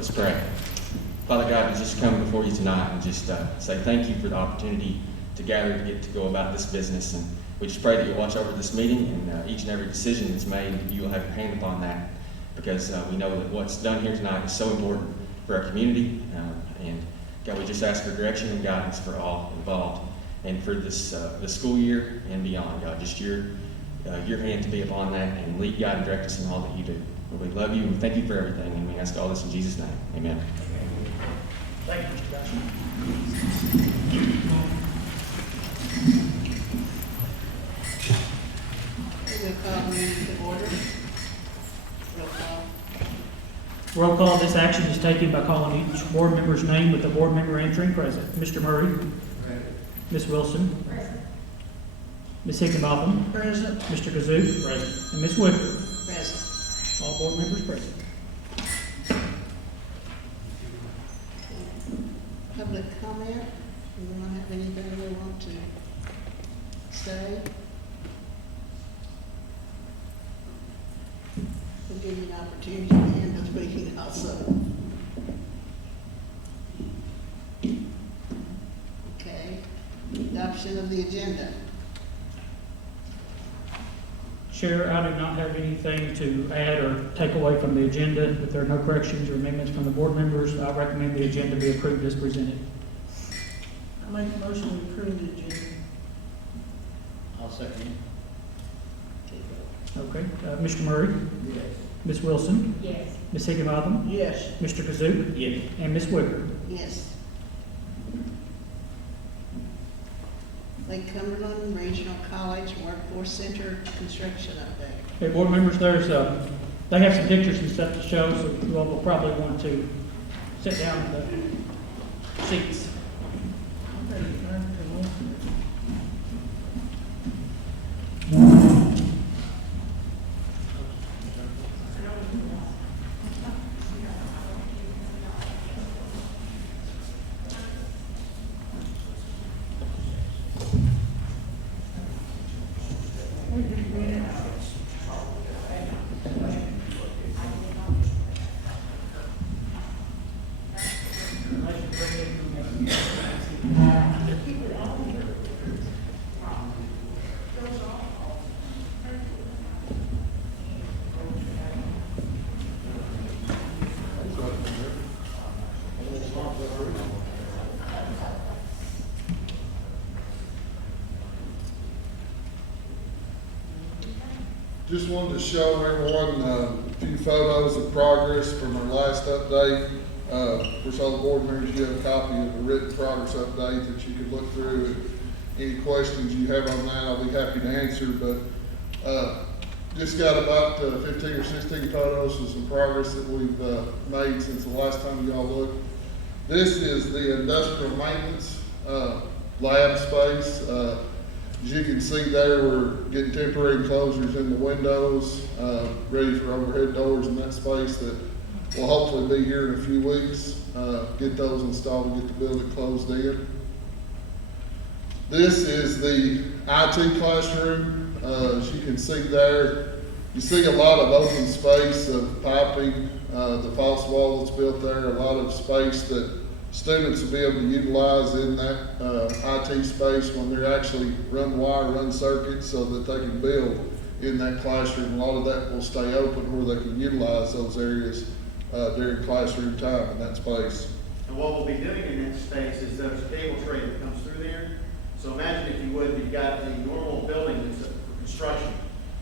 Let's pray. Father God, we just come before you tonight and just say thank you for the opportunity to gather to get to go about this business. And we just pray that you'll watch over this meeting and each and every decision that's made, you'll have your hand upon that, because we know that what's done here tonight is so important for our community. And God, we just ask for direction and guidance for all involved and for this school year and beyond. God, just your hand to be upon that and lead, guide, and direct us in all that you do. We love you and thank you for everything, and we ask all this in Jesus' name. Amen. Thank you, Josh. We'll call meeting to order. Roll call. Roll call. This action is taken by calling each board member's name with the board member answering present. Mr. Murray. Present. Ms. Wilson. Present. Ms. Higgenbotham. Present. Mr. Kazuk. Present. And Ms. Wicker. Present. All board members present. Public comment. Anyone have anything they want to say? We'll give you an opportunity to end the meeting also. Okay. Adoption of the agenda. Chair, I do not have anything to add or take away from the agenda. If there are no corrections or amendments from the board members, I recommend the agenda be approved as presented. I make a motion to approve the agenda. I'll second. Okay. Mr. Murray? Yes. Ms. Wilson? Yes. Ms. Higginbotham? Yes. Mr. Kazuk? Yes. And Ms. Wicker? Yes. Lake Cumberland Regional College Workforce Center construction update. Okay, board members, they have some pictures and stuff to show, so you all will probably want to sit down in the seats. Just wanted to show everyone a few photos of progress from our last update. Of course, all the board members, you have a copy of the written progress update that you could look through. Any questions you have on that, I'll be happy to answer. But just got about 15 or 16 photos of some progress that we've made since the last time y'all looked. This is the industrial maintenance lab space. As you can see there, we're getting temporary enclosures in the windows, ready for overhead doors in that space that will hopefully be here in a few weeks. Get those installed and get the building closed in. This is the IT classroom. As you can see there, you see a lot of open space of piping, the false wall that's built there, a lot of space that students will be able to utilize in that IT space when they're actually run wire, run circuits, so that they can build in that classroom. A lot of that will stay open where they can utilize those areas during classroom time in that space. And what we'll be doing in that space is there's a cable tray that comes through there. So imagine, if you would, you've got the normal building that's for construction.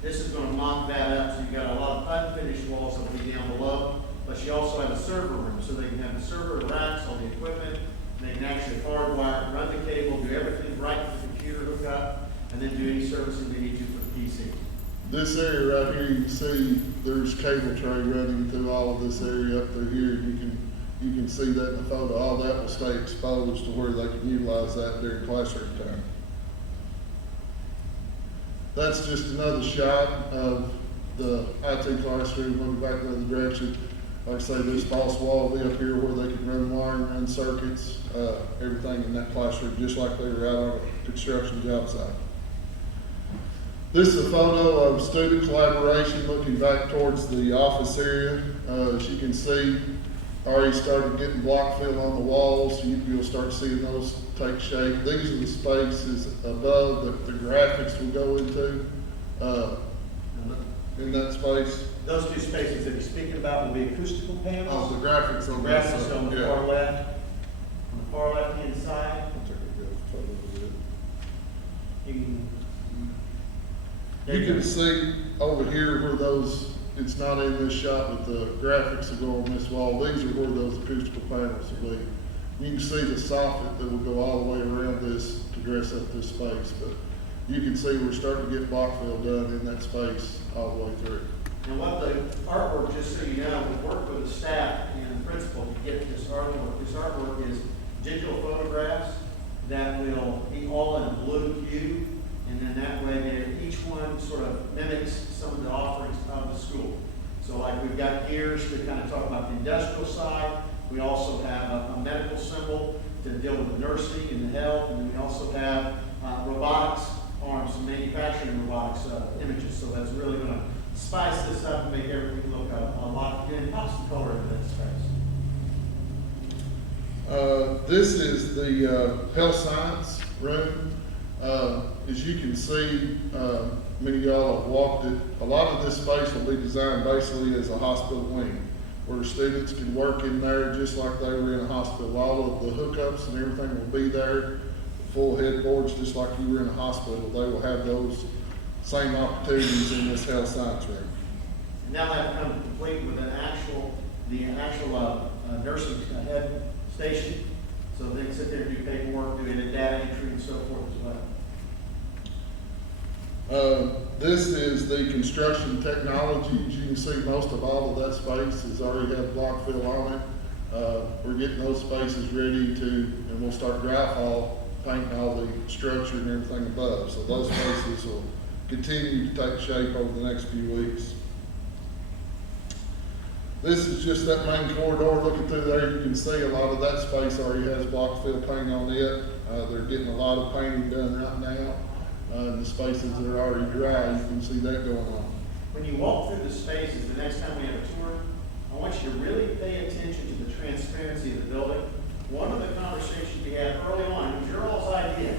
This is going to mock that up, so you've got a lot of unfinished walls that will be down below. But you also have a server room, so they can have the server racks on the equipment. They can actually hardwire, run the cable, do everything right with the computer hookup, and then do any servicing they need to for the PC. This area right here, you can see there's cable tray running through all of this area up through here. You can see that in the photo. All that will stay exposed to where they can utilize that during classroom time. That's just another shot of the IT classroom. Looking back the other direction. Like I say, this false wall will be up here where they can run wire and run circuits, everything in that classroom, just like they were out on a construction job site. This is a photo of student collaboration looking back towards the office area. As you can see, already started getting block fill on the walls, so you'll start seeing those take shape. These are the spaces above that the graphics will go into, in that space. Those two spaces that he's speaking about will be acoustical Oh, panels. the graphics on The this graphics side, on the yeah. far left, on the far left-hand side. I'll take a good photo of it. You can. There You go. can see over here where those, it's not in this shot, but the graphics that go on this wall, these are where those acoustical panels will be. You can see the soffit that will go all the way around this to dress up this space, but you can see we're starting to get block fill done in that space all the way through. And what the artwork, just so you know, we worked with the staff and the principal to get this artwork. This artwork is digital photographs that will be all in a blue hue, and then that way each one sort of mimics some of the offerings of the school. So like we've got gears to kind of talk about the industrial side. We also have a medical symbol to deal with the nursing and the health, and then we also have robotics arms, some manufacturing robotics images. So that's really going to spice this up and make everything look a lot, and pop some color into that space. This is the health science room. As you can see, many of y'all have walked it. A lot of this space will be designed basically as a hospital wing, where students can work in there just like they were in a hospital. All of the hookups and everything will be there. Full headboards, just like you were in a hospital. They will have those same opportunities in this health science room. And now that come complete with the actual nursing head station, so they can sit there and do paperwork, do any data entry and so forth as well. This is the construction technology. As you can see, most of all of that space has already had block fill on it. We're getting those spaces ready and we'll start dry fall, painting all the structure and everything above. So those spaces will continue to take shape over the next few weeks. This is just that main corridor. Looking through there, you can see a lot of that space already has block fill paint on it. They're getting a lot of painting done right now. The spaces that are already dry, you can see that going on. When you walk through the spaces, the next time we have a tour, I want you to really pay attention to the transparency of the building. One of the conversations we had early on, it was your all's idea,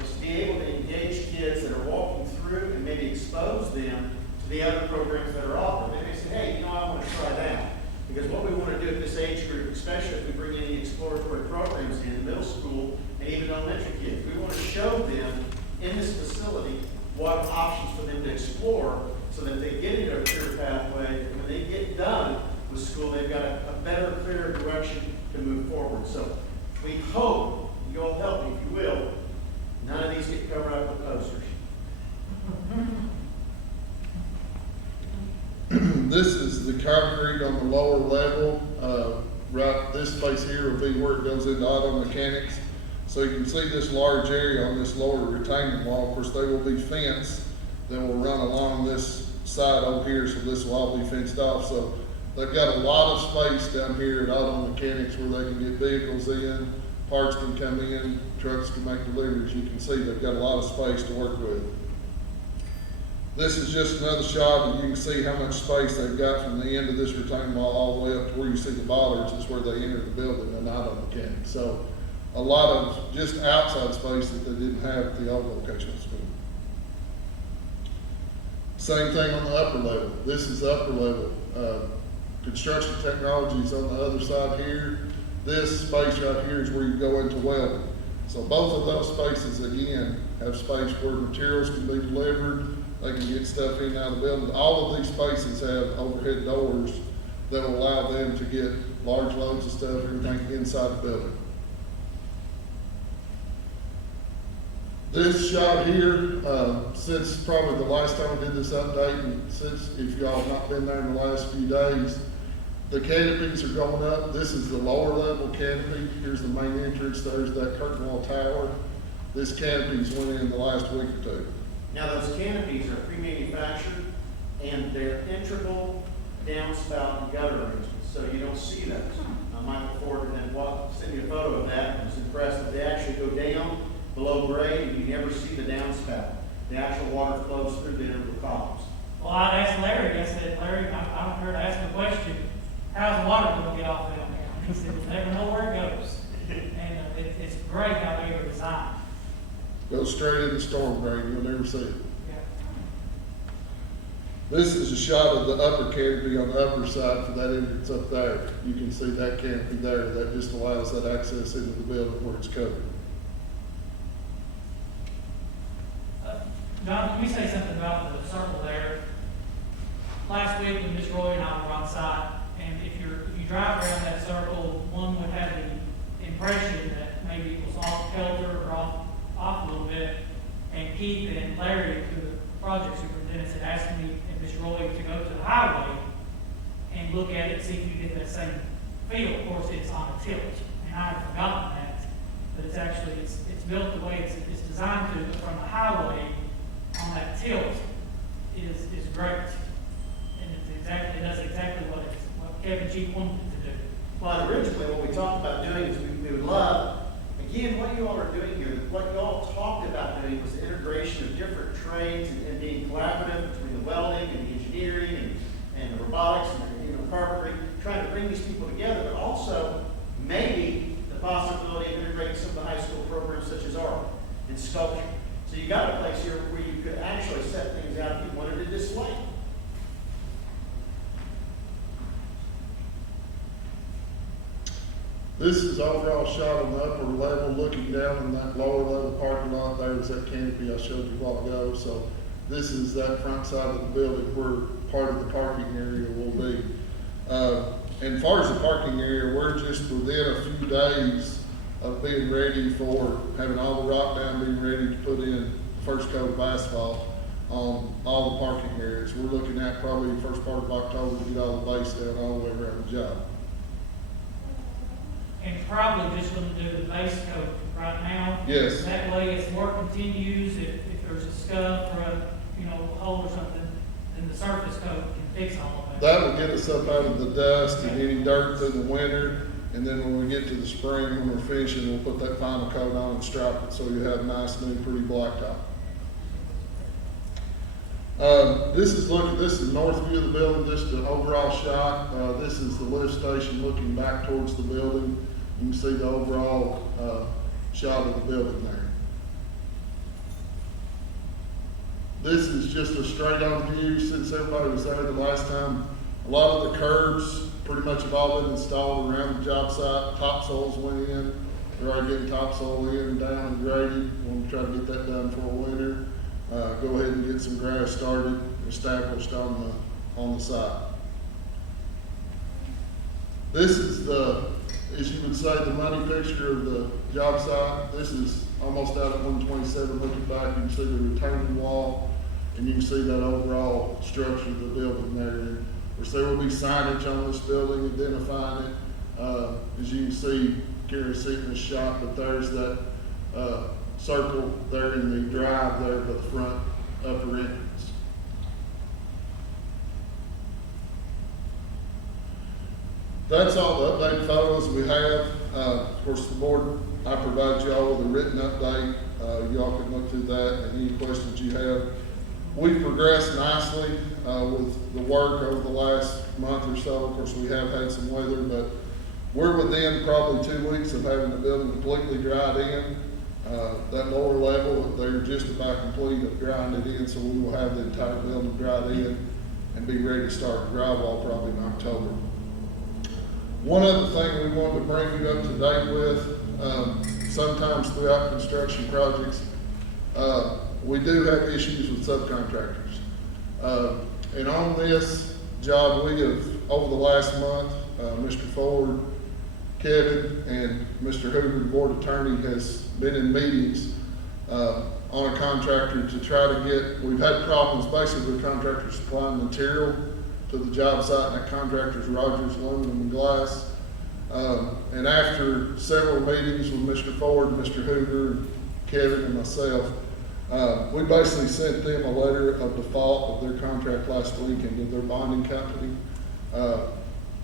was to be able to engage kids that are walking through and maybe expose them to the other programs that are offered. Maybe say, hey, you know, I want to try that. Because what we want to do at this age group, especially if we bring any exploratory programs in middle school and even elementary kids, we want to show them in this facility what options for them to explore so that they get into a career pathway. And when they get done with school, they've got a better, clearer direction to move forward. So we hope you'll help me, if you will. None of these get covered up with posters. This is the concrete on the lower level. Right, this space here will be where it goes into auto mechanics. So you can see this large area on this lower retaining wall. Of course, they will be fenced that will run along this side over here, so this will all be fenced off. So they've got a lot of space down here at auto mechanics where they can get vehicles in, parts can come in, trucks can make deliveries. You can see they've got a lot of space to work with. This is just another shot, and you can see how much space they've got from the end of this retaining wall all the way up to where you see the bollards is where they enter the building and auto mechanics. So a lot of just outside space that they didn't have at the old location of school. Same thing on the upper level. This is upper level. Construction technologies on the other side here. This space right here is where you go into welding. So both of those spaces, again, have space where materials can be delivered. They can get stuff in and out of the building. All of these spaces have overhead doors that will allow them to get large loads of stuff, everything inside the building. This shot here, since probably the last time I did this update, and since if y'all have not been there in the last few days, the canopies are going up. This is the lower level canopy. Here's the main entrance. There's that curtain wall tower. This canopies went in the last week or two. Now, those canopies are pre-manufactured, and they're integral downspout and gutter arrangements, so you don't see those. Michael Ford and then sent me a photo of that. I was impressed that they actually go down below grade, and you never see the downspout. The actual water flows through the integral columns. Well, I asked Larry, I said, Larry, I'm here to ask a question. How's the water going to get off down there? because you'll never know where it goes. And it's great how they were designed. Go straight in the storm drain, you'll never see it. Yeah. This is a shot of the upper canopy on the upper side for that entrance up there. You can see that canopy there. That just allows that access into the building where it's covered. John, can we say something about the circle there? Last week when Ms. Roy and I were on site, and if you drive around that circle, one would have the impression that maybe it was off kilter or off a little bit. And Keith and Larry, who are the project superintendents, had asked me and Ms. Roy to go to the highway and look at it, see if you get that same feel. Of course, it's on a tilt, and I had forgotten that, but it's actually, it's built the way it's designed to, but from the highway on that tilt is great. And it does exactly what Kevin Chief wanted it to do. Well, originally, what we talked about doing is we would love, again, what you all are doing here, what you all talked about doing was the integration of different trades and being collaborative between the welding and the engineering and the robotics and the carpentry, trying to bring these people together, but also maybe the possibility of integrating some of the high school programs such as art and sculpture. So you got a place here where you could actually set things out if you wanted to display. This is overall shot on the upper level, looking down in that lower level parking lot. There was that canopy I showed you a while ago. So this is that front side of the building where part of the parking area will be. And as far as the parking area, we're just within a few days of being ready for having all the rock down, being ready to put in the first coat of asphalt on all the parking areas. We're looking at probably the first part of October to get all the base down all the way around the job. And probably just going to do the base coat right now. Yes. That way, as work continues, if there's a scuff or a hole or something, then the surface coat can fix all of that. That will get us up out of the dust and any dirt through the winter. And then when we get to the spring, when we're finishing, we'll put that final coat on and stripe it so you have nice, new, pretty blacktop. This is the north view of the building, just an overall shot. This is the lift station looking back towards the building. You can see the overall shot of the building there. This is just a straight on view since everybody was there the last time. A lot of the curbs pretty much have all been installed around the job site. Topsoils went in. They're already getting topsoil in and down and graded. We'll try to get that done for winter. Go ahead and get some grass started, established on the site. This is as you would say, the money picture of the job site. This is almost out at 127. Looking back, you can see the retaining wall, and you can see that overall structure of the building there. Of course, there will be signage on this building identifying it. As you can see, Gary see it in the shot, but there's that circle there in the drive there by the front upper entrance. That's all the updated photos we have. Of course, the board, I provide you all with a written update. Y'all can look through that and any questions you have. We've progressed nicely with the work over the last month or so. Of course, we have had some weather, but we're within probably 2 weeks of having the building completely dried in. That lower level, they're just about complete of drying it in, so we will have the entire building dried in and be ready to start drywall probably in October. One other thing we wanted to bring you up to date with, sometimes throughout construction projects, we do have issues with subcontractors. And on this job, we have, over the last month, Mr. Ford, Kevin, and Mr. Hoover, the board attorney, has been in meetings on a contractor to try to get, we've had problems basically with contractors supplying material to the job site, and that contractor's Rogers Aluminum and Glass. And after several meetings with Mr. Ford, Mr. Hoover, Kevin, and myself, we basically sent them a letter of default of their contract last week into their bonding company.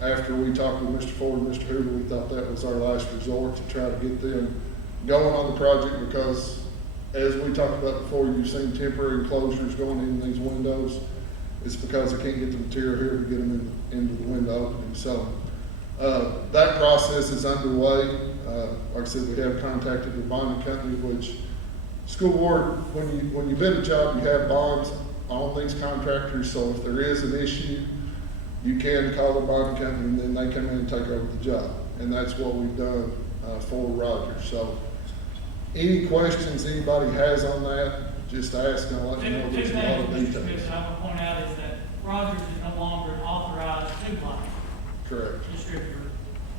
After we talked with Mr. Ford and Mr. Hoover, we thought that was our last resort to try to get them going on the project, because as we talked about before, you've seen temporary enclosures going in these windows. It's because they can't get the material here to get them into the window opening. So That process is underway. Like I said, we have contacted the bonding company, which school board, when you bid a job, you have bonds on these contractors, so if there is an issue, you can call the bonding company and then they come in and take over the job. And that's what we've done, for Rogers. So any questions anybody has on that, just ask and I'll let you know. Two There's things, a lot of Mr. details. Smith, that I want to point out is that Rogers is no longer an authorized supply Correct. distributor.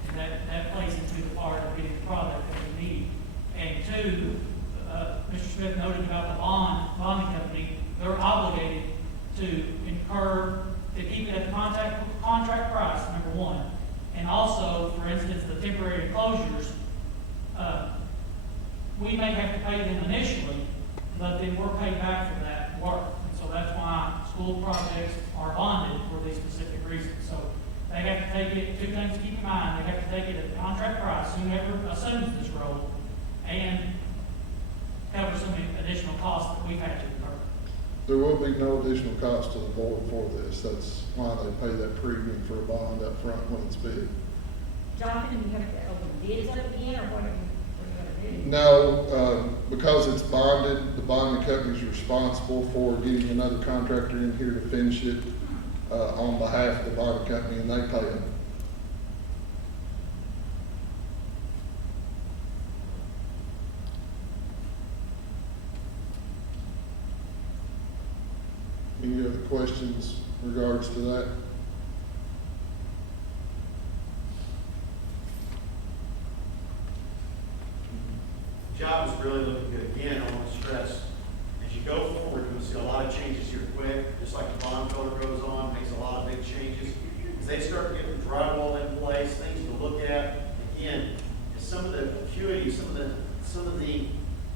And that plays into the part of getting the product that we need. And two, Mr. Smith noted about the bonding company, they're obligated to incur, to keep it at the contract price, number one. And also, for instance, the temporary closures, we may have to pay them initially, but then we're paid back for that work. And so that's why school projects are bonded for these specific reasons. So they have to take it, two things to keep in mind, they have to take it at the contract price, whoever assumes this role, and cover some additional costs that we've had to incur. There will be no additional cost to the board for this. That's why they pay that premium for a bond up front when it's bid. Jonathan, you have to open bids up again, or what are you gonna do? No, because it's bonded, the bonding company's responsible for getting another contractor in here to finish it, on behalf of the bonding company, and they pay them. Any other questions in regards to that? Job is really looking good. Again, I want to stress, as you go forward, you're going to see a lot of changes here quick, just like the bond filler goes on, makes a lot of big changes. As they start getting the drywall in place, things to look at, again, some of the acuity, some of the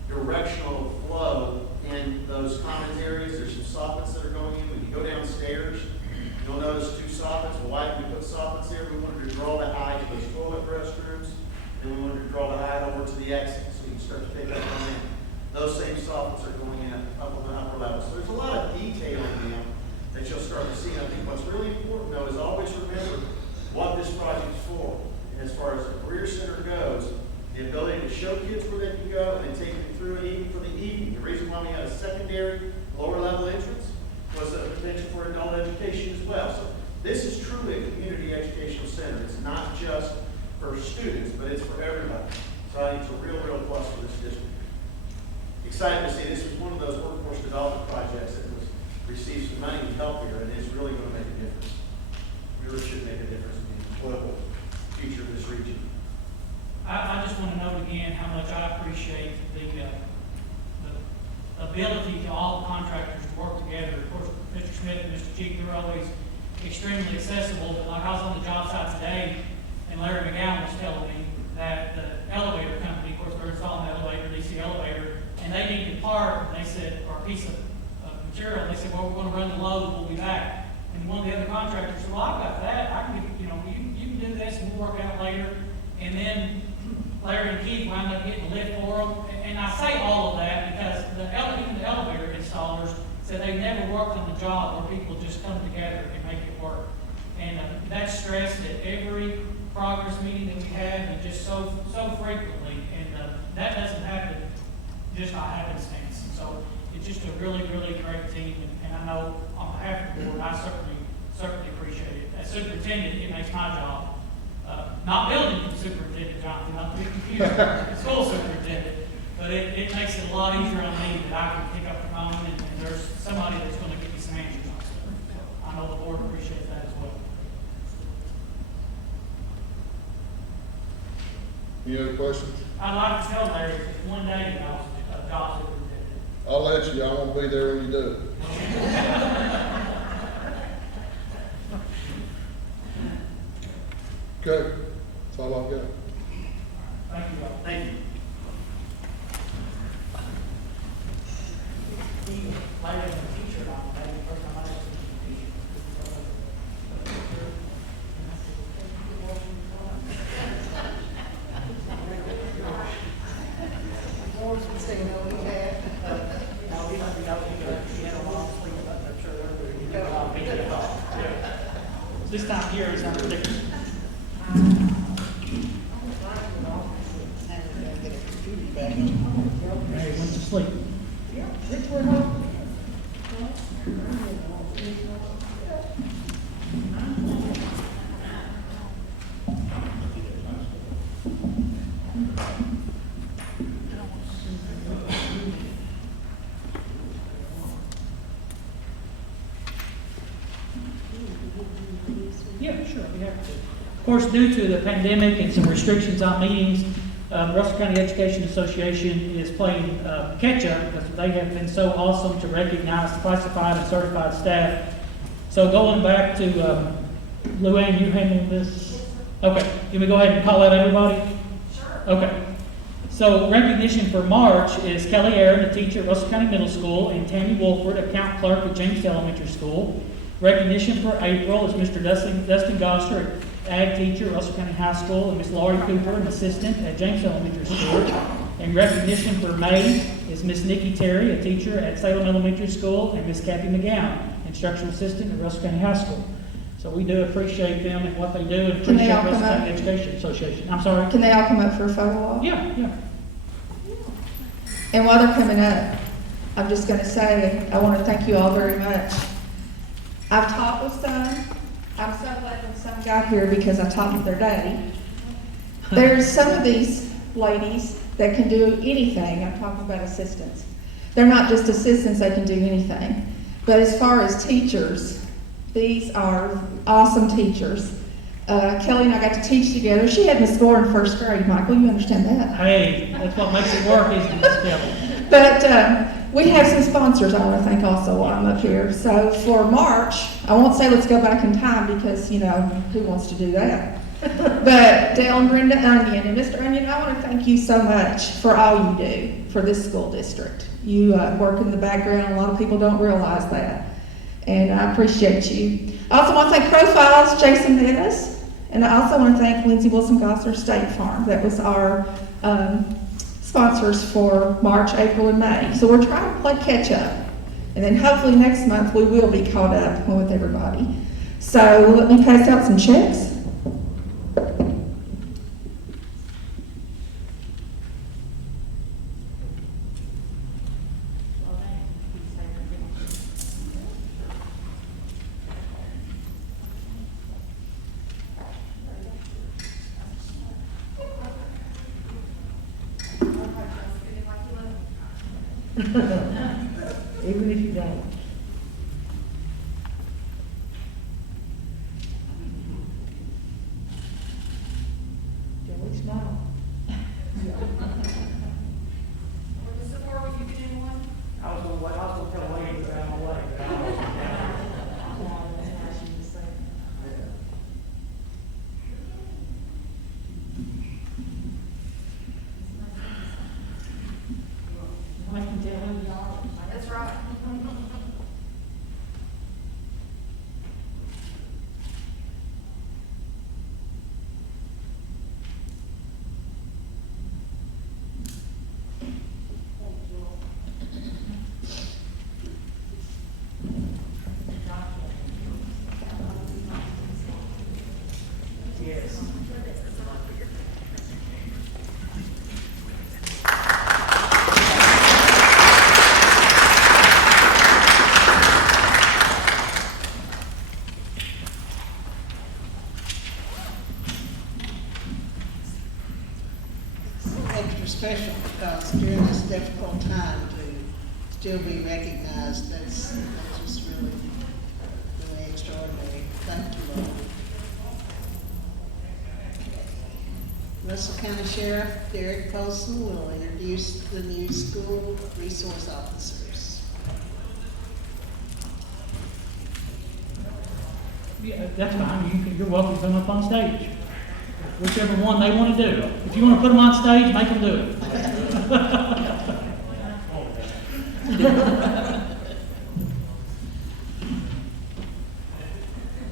directional flow in those common areas, there's some soffits that are going in. When you go downstairs, you'll notice two soffits. Well, why did we put soffits there? We wanted to draw the height to those toilet restrooms, and we wanted to draw the height over to the exit, so you can start to pick up on that. Those same soffits are going in up on the upper level. So there's a lot of detail in them that you'll start to see. And I think what's really important, though, is always remember what this project's for. And as far as the Career Center goes, the ability to show kids where they can go and then take them through it even for the evening. The reason why we had a secondary, lower level entrance was the potential for adult education as well. So this is truly a community educational center. It's not just for students, but it's for everybody. So I think it's a real plus for this district. Excited to see this is one of those workforce development projects that was received some money to help here, and it's really going to make a difference. Really should make a difference in the political future of this region. I just want to note again how much I appreciate the ability to all the contractors to work together. Of course, Mr. Smith and Mr. Cheek, they're always extremely accessible, but like I was on the job site today, and Larry McGowan was telling me that the elevator company, of course, they're installing the elevator, DC elevator, and they needed part, and they said, or a piece of material, they said, well, we're going to run the load, we'll be back. And one of the other contractors said, well, I've got that, I can, you can do this, and we'll work out later. And then Larry and Keith wound up getting a lift for them. And I say all of that because even the elevator installers said they never worked on the job where people just come together and make it work. And that's stressed at every progress meeting that we have, and just so frequently. And that doesn't happen just by happenstance. So it's just a really, really great team. And I know on behalf of the board, I certainly appreciate it. As superintendent, it makes my job. Not building superintendent, Jonathan, not to be confused, school superintendent, but it makes it a lot easier on me that I can pick up the phone and there's somebody that's going to give me some answers on stuff. So I know the board appreciates that as well. Any other questions? I'd like to tell Larry, it's one day that I was a job superintendent. I'll let you. I won't be there when you do it. Okay, that's all I've got. Thank you all. Thank you. Larry has a t-shirt on, maybe the first time I ever seen Lawrence would say no, he had. No, he doesn't know, he had a long sleeve, but I'm sure everybody, this time of year is unpredictable. asleep. Yeah, sure, we have to. Of course, due to the pandemic and some restrictions on meetings, Russell County Education Association is playing catch-up because they have been so awesome to recognize classified and certified staff. So going back to, Luann, you handling this? Okay, can we go ahead and call out everybody? Sure. Okay. So recognition for March is Kelly Aaron, a teacher at Russell County Middle School, and Tammy Wolford, account clerk at James Elementary School. Recognition for April is Mr. Dustin Goster, ag teacher at Russell County High School, and Miss Laurie Cooper, an assistant at James Elementary School. And recognition for May is Miss Nikki Terry, a teacher at Salem Elementary School, and Miss Kathy McGowan, instructional assistant at Russell County High School. So we do appreciate them and what they do, and Can they appreciate all Russell come up? County Education Association. I'm sorry? Can they all come up for a photo op? Yeah. And while they're coming up, I'm just gonna say, I wanna thank you all very much. I've talked with some. I'm so glad when some got here because I talked with their daddy. There's some of these ladies that can do anything. I'm talking about assistants. They're not just assistants, they can do anything. But as far as teachers, these are awesome teachers. Kelly and I got to teach together. She had me score in first grade, Michael, you understand that? Hey, that's what makes it work, isn't it, Miss Kelly? But we have some sponsors I want to thank also while I'm up here. So for March, I won't say let's go back in time because, you know, who wants to do that? But Dale and Brenda Onion, and Mr. Onion, I want to thank you so much for all you do for this school district. You work in the background. A lot of people don't realize that. And I appreciate you. I also want to thank Profiles, Jason Dennis. And I also want to thank Lindsay Wilson-Gosser State Farm. That was our sponsors for March, April, and May. So we're trying to play catch up. And then hopefully next month we will be caught up with everybody. So let me pass out some checks. Even if you don't. Joey, smile. I was gonna tell Wayne to out my way. But I don't know. I can tell who you are. That's right. Yes. Extra special because during this difficult time to still be recognized, that's just really, really extraordinary. Thank you all. Russell County Sheriff Derek Polson will introduce the new school resource officers. Yeah, that's fine. You're welcome to come up on stage. Whichever one they want to do. If you want to put them on stage, make them do it.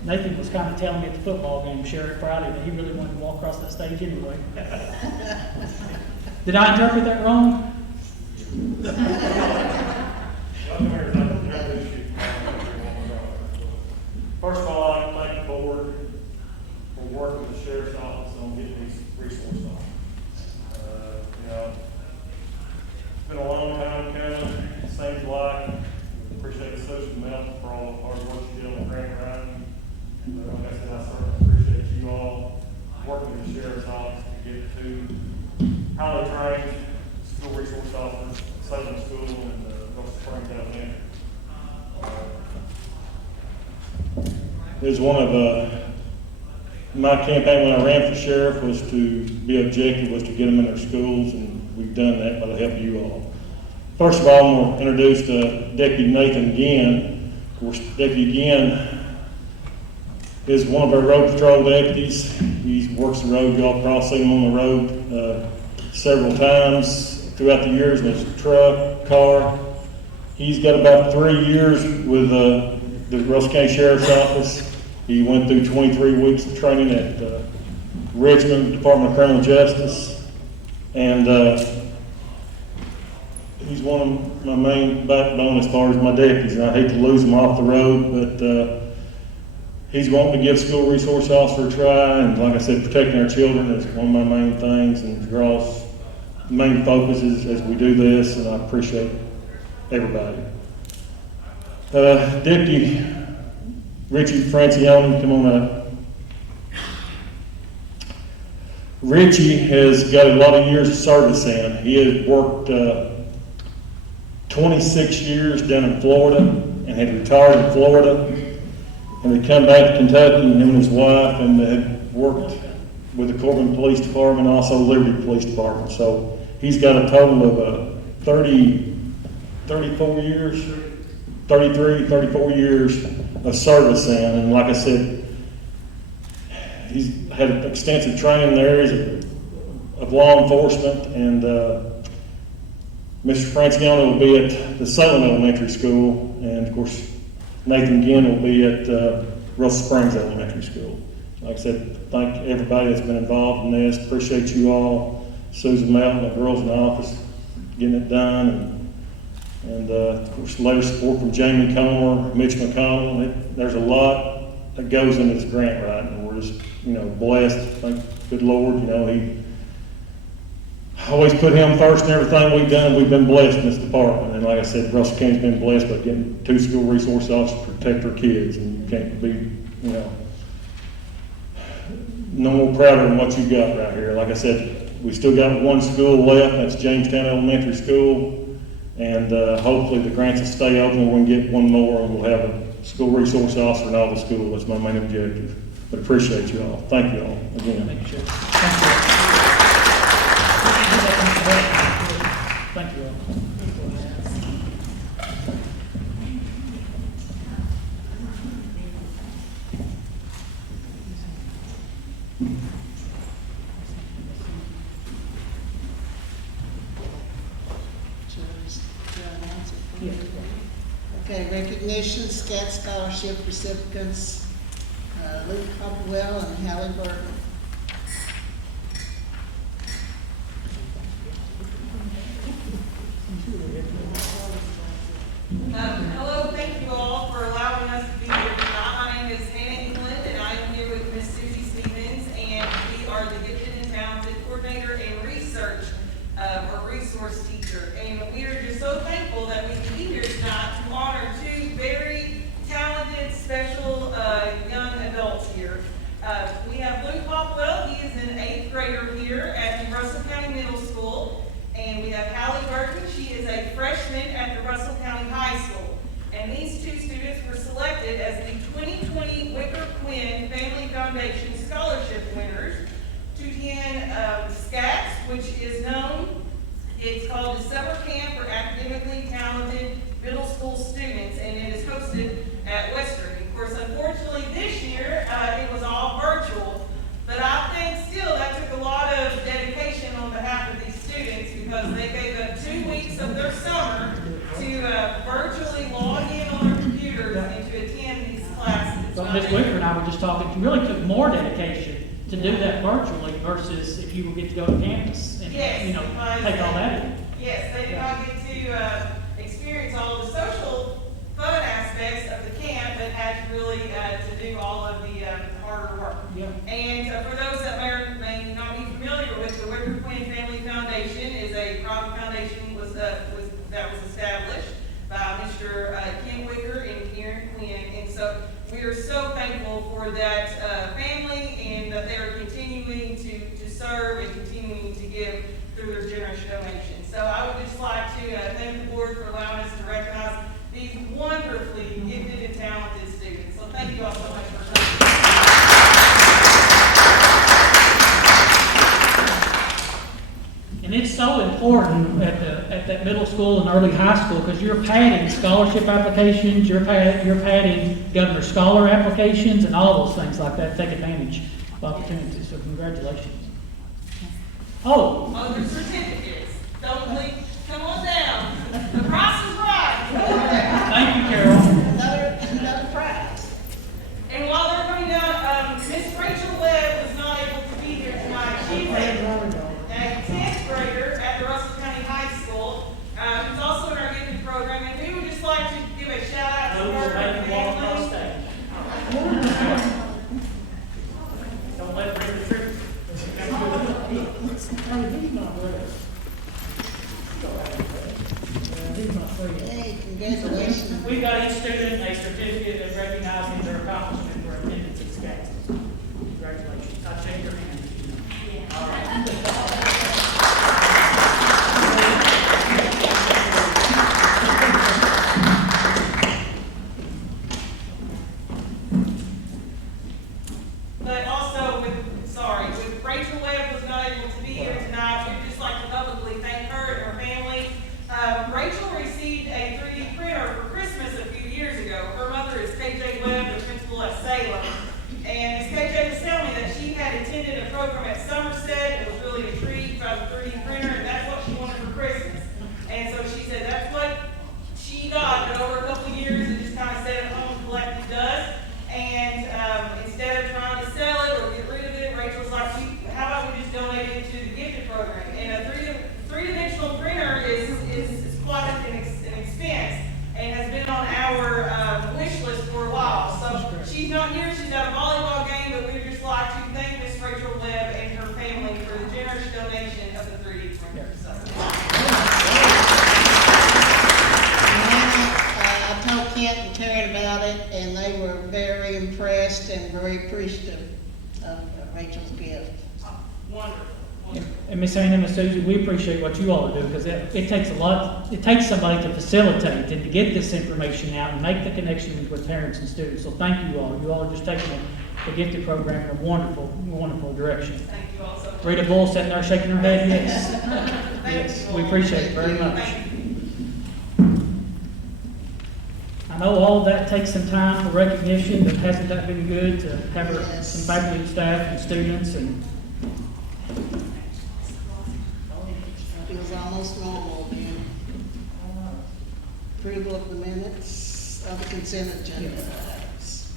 Nathan was kind of telling me at the football game Sheriff Friday that he really wanted to walk across that stage anyway. Did I interpret that wrong? First of all, I'd like to thank the board for working with the sheriff's office on getting these resources on. You know, it's been a long time Melton for all the hard work she did on the grant writing. And like I said, I certainly appreciate you all working with the sheriff's office to get two highly trained school resource officers, Southern School and North Springs Elementary. It was one of my campaign when I ran for sheriff was to be objective, was to get them in their schools, and we've done that by the help of you all. First of all, I'm going to introduce Deputy Nathan Ginn. Of course, Deputy Ginn is one of our road patrol deputies. He works the road. Y'all probably seen him on the road several times throughout the years in his truck, car. He's got about 3 years with the Russell County Sheriff's Office. He went through 23 weeks of training at Richmond Department of Criminal Justice, and he's one of my main backbone as far as my deputies, and I hate to lose him off the road, but he's wanting to give school resource officer a try, and like I said, protecting our children is one of my main things, and Gerald's main focus is as we do this, and I appreciate everybody. Deputy Richie Francione, come on up. Richie has got a lot of years of service in. He has worked 26 years down in Florida and had retired in Florida, and had come back to Kentucky, and him and his wife, and had worked with the Corbin Police Department, also Liberty Police Department. So he's got a total of 34 years of service in, and like I said, he's had extensive training in the areas of law enforcement, and Mr. Francione will be at the Salem Elementary School, and of course Nathan Ginn will be at Russell Springs Elementary School. Like I said, thank everybody that's been involved in this. Appreciate you all, Susan Melton, the girls in the office, getting it done, and of course, letter support from Jamie Comer, Mitch McConnell. There's a lot that goes into this grant writing, and we're just, blessed. Thank good Lord, he always put him first in everything we've done. We've been blessed in this department, and like I said, Russell County's been blessed by getting 2 school resource officers to protect our kids, and you can't be, no more prouder than what you got right here. Like I said, we still got 1 school left. That's Jamestown Elementary School. And hopefully the grants will stay open. We can get 1 more, and we'll have a school resource officer in all the schools. That's my main objective. But appreciate you all. Thank you all again. Thank you, Sheriff. Thank you all. Okay, recognition, SCAT scholarship recipients, Luke Hopwell and Hallie Burton. Hello, thank you all for allowing us to be here tonight. My name is Hannah England, and I am here with Miss Susie Stevens, and we are the Gifted and Talented Coordinator and Research or Resource Teacher. And we are just so thankful that we can be here tonight to honor 2 very talented, special young adults here. We have Luke Hopwell. He is an 8th grader here at the Russell County Middle School. And we have Hallie Burton. She is a freshman at the Russell County High School. And these 2 students were selected as the 2020 Wicker Quinn Family Foundation Scholarship winners to attend SCATS, which is known, it's called the Summer Camp for Academically Talented Middle School Students, and it is hosted at Western. Of course, unfortunately, this year, it was all virtual, but I think still that took a lot of dedication on behalf of these students, because they gave up 2 weeks of their summer to virtually log in on their computers and to attend these classes. So Ms. Wicker and I were just talking, it really took more dedication to do that virtually versus if you would get to go to campus and, Yes, take all that in. Yes, they did not get to experience all the social fun aspects of the camp, but had to really to do all of the harder work. Yeah. And for those that may not be familiar with, the Wicker Quinn Family Foundation is a private foundation that was established by Mr. Ken Wicker in we are so thankful for that family and that they are continuing to serve and continuing to give through their generous donations. So I would just like to thank the board for allowing us to recognize these wonderfully gifted and talented students. So thank you all so much for coming. And it's so important at that middle school and early high school, because you're padding scholarship applications, you're padding Governor Scholar applications, and all those things like that. Take advantage of opportunities. So congratulations. Oh, there's certificates. Don't leave. Come on down. The price is right. Thank you, Carol. Another prize. And while they're coming down, Miss Rachel Webb was not able to be here tonight. She's a 10th grader at the Russell County High School. Who's also in our gifted program, and we would just like to give a shout out to her family. Don't let Brenda trip. Hey, congratulations. We got each student a certificate of recognizing their accomplishment for attendance at scouts. Congratulations. I'll shake your hand. All right. But also with Rachel Webb was not able to be here tonight, we'd just like to publicly thank her and her family. Rachel received a 3D printer for Christmas a few years ago. Her mother is KJ Webb, the principal at Salem. And Ms. KJ was telling me that she had attended a program at Somerset. It was really a treat by the 3D printer, and that's what she wanted for Christmas. And so she said that's what she got, but over a couple of years it just kind of sat at home and collected dust. And instead of trying to sell it or get rid of it, Rachel's like, how about we just donate it to the gifted program? And a three-dimensional printer is quite an expense and has been on our wish list for a while. So she's not here, she's at a volleyball game, but we'd just like to thank Miss Rachel Webb and her family for the generous donation of the 3D printer. So. I told Kent and Taryn about it, and they were very impressed and very appreciative of Rachel's gift. Wonderful. And Miss Ann and Miss Susie, we appreciate what you all are doing, because it takes a lot, it takes somebody to facilitate and to get this information out and make the connection with parents and students. So thank you all. You all are just taking the gifted program in a wonderful, wonderful direction. Thank you all so much. Rita Bull sitting there shaking her head, yes. Thank Yes, you we all. appreciate it very much. Thank you. I know all of that takes some time for recognition, but hasn't that been good to have Yes. some faculty and staff and students and It was almost normal again. Approval of the minutes of the consent agenda items.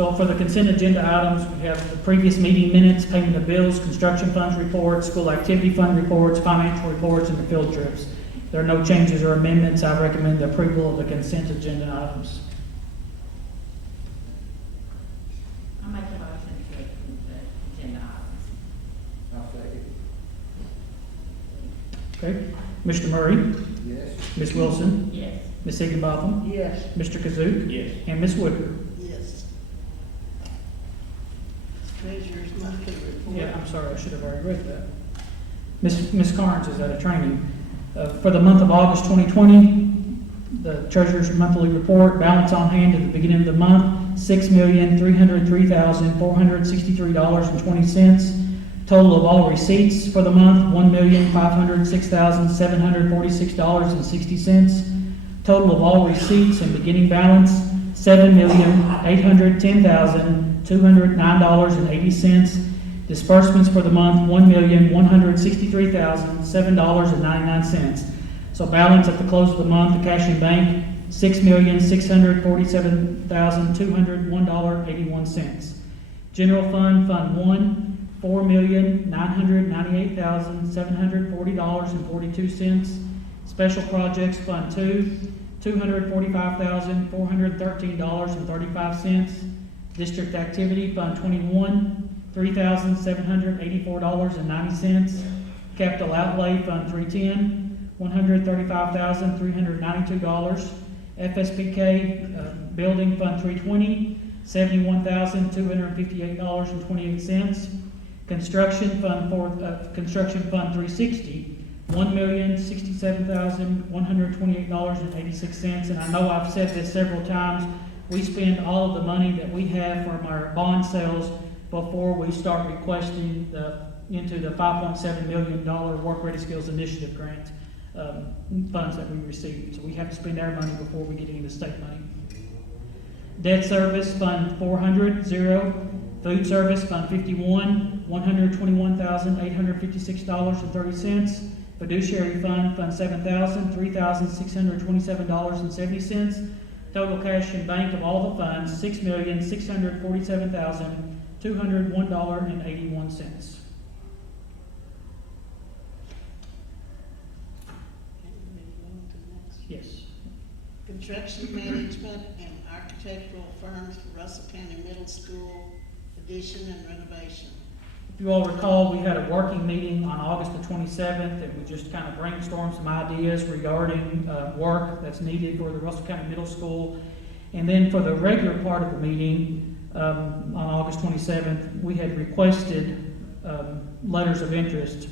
so for the consent agenda items, we have the previous meeting minutes, payment of bills, construction funds reports, school activity fund reports, financial reports, and the field trips. If there are no changes or amendments, I recommend the approval of the consent agenda items. I'll make a motion to approve the agenda items. I'll second. Okay, Mr. Murray, Yes. Ms. Wilson, Yes. Ms. Higgenbotham, Yes. Mr. Kazuk, Yes. and Ms. Wicker. Yes. Treasurer's monthly report. Yeah, I'm sorry, I should have already read that. Ms. Carnes is at a training. For the month of August 2020, the treasurer's monthly report, balance on hand at the beginning of the month, $6,303,463.20. Total of all receipts for the month, $1,506,746.60. Total of all receipts and beginning balance, $7,810,209.80. Disbursements for the month, $1,163,007.99. So balance at the close of the month, the cash in bank, $6,647,201.81. General fund, Fund 1, $4,998,740.42. Special projects, Fund 2, $245,413.35. District activity, Fund 21, $3,784.90. Capital outlay, Fund 310, $135,392. FSPK, Building Fund 320, $71,258.28. Construction Fund Construction Fund 360, $1,067,128.86. And I know I've said this several times, we spend all of the money that we have from our bond sales before we start requesting into the $5.7 million Work Ready Skills Initiative grant funds that we receive. So we have to spend our money before we get any of the state money. Debt Service Fund 400, zero. Food Service Fund 51, $121,856.30. Fiduciary Fund 7,000, $3,627.70. Total cash in bank of all the funds, $6,647,201.81. Yes. Construction management and architectural firms for Russell County Middle School addition and renovation. If you all recall, we had a working meeting on August the 27th, and we just kind of brainstormed some ideas regarding work that's needed for the Russell County Middle School. And then for the regular part of the meeting, on August 27th, we had requested letters of interest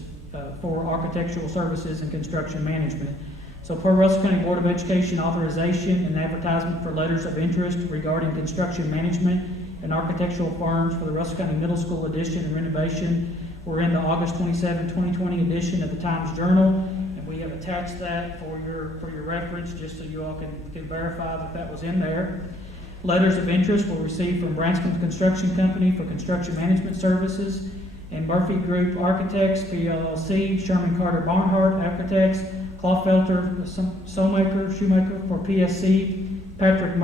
for architectural services and construction management. So per Russell County Board of Education authorization and advertisement for letters of interest regarding construction management and architectural firms for the Russell County Middle School addition and renovation were in the August 27, 2020 edition of the Times Journal, and we have attached that for your reference, just so you all can verify that was in there. Letters of interest were received from Branscombe Construction Company for construction management services, and Murphy Group Architects, PLLC, Sherman Carter Barnhart Architects, Clawfelter Shoemaker for PSC, Patrick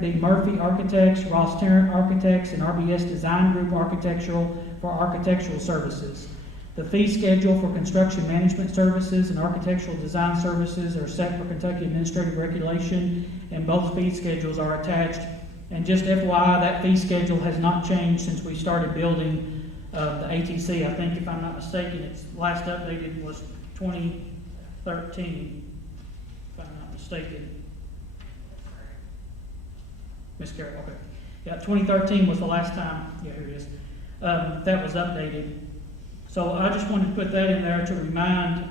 D. Murphy Architects, Ross Tarrant Architects, and RBS Design Group Architectural for architectural services. The fee schedule for construction management services and architectural design services are set for Kentucky Administrative Regulation, and both fee schedules are attached. And just FYI, that fee schedule has not changed since we started building the ATC. I think, if I'm not mistaken, its last updated was 2013, if I'm not mistaken. Miss Carol, okay. Yeah, 2013 was the last time, yeah, here it is, that was updated. So I just wanted to put that in there to remind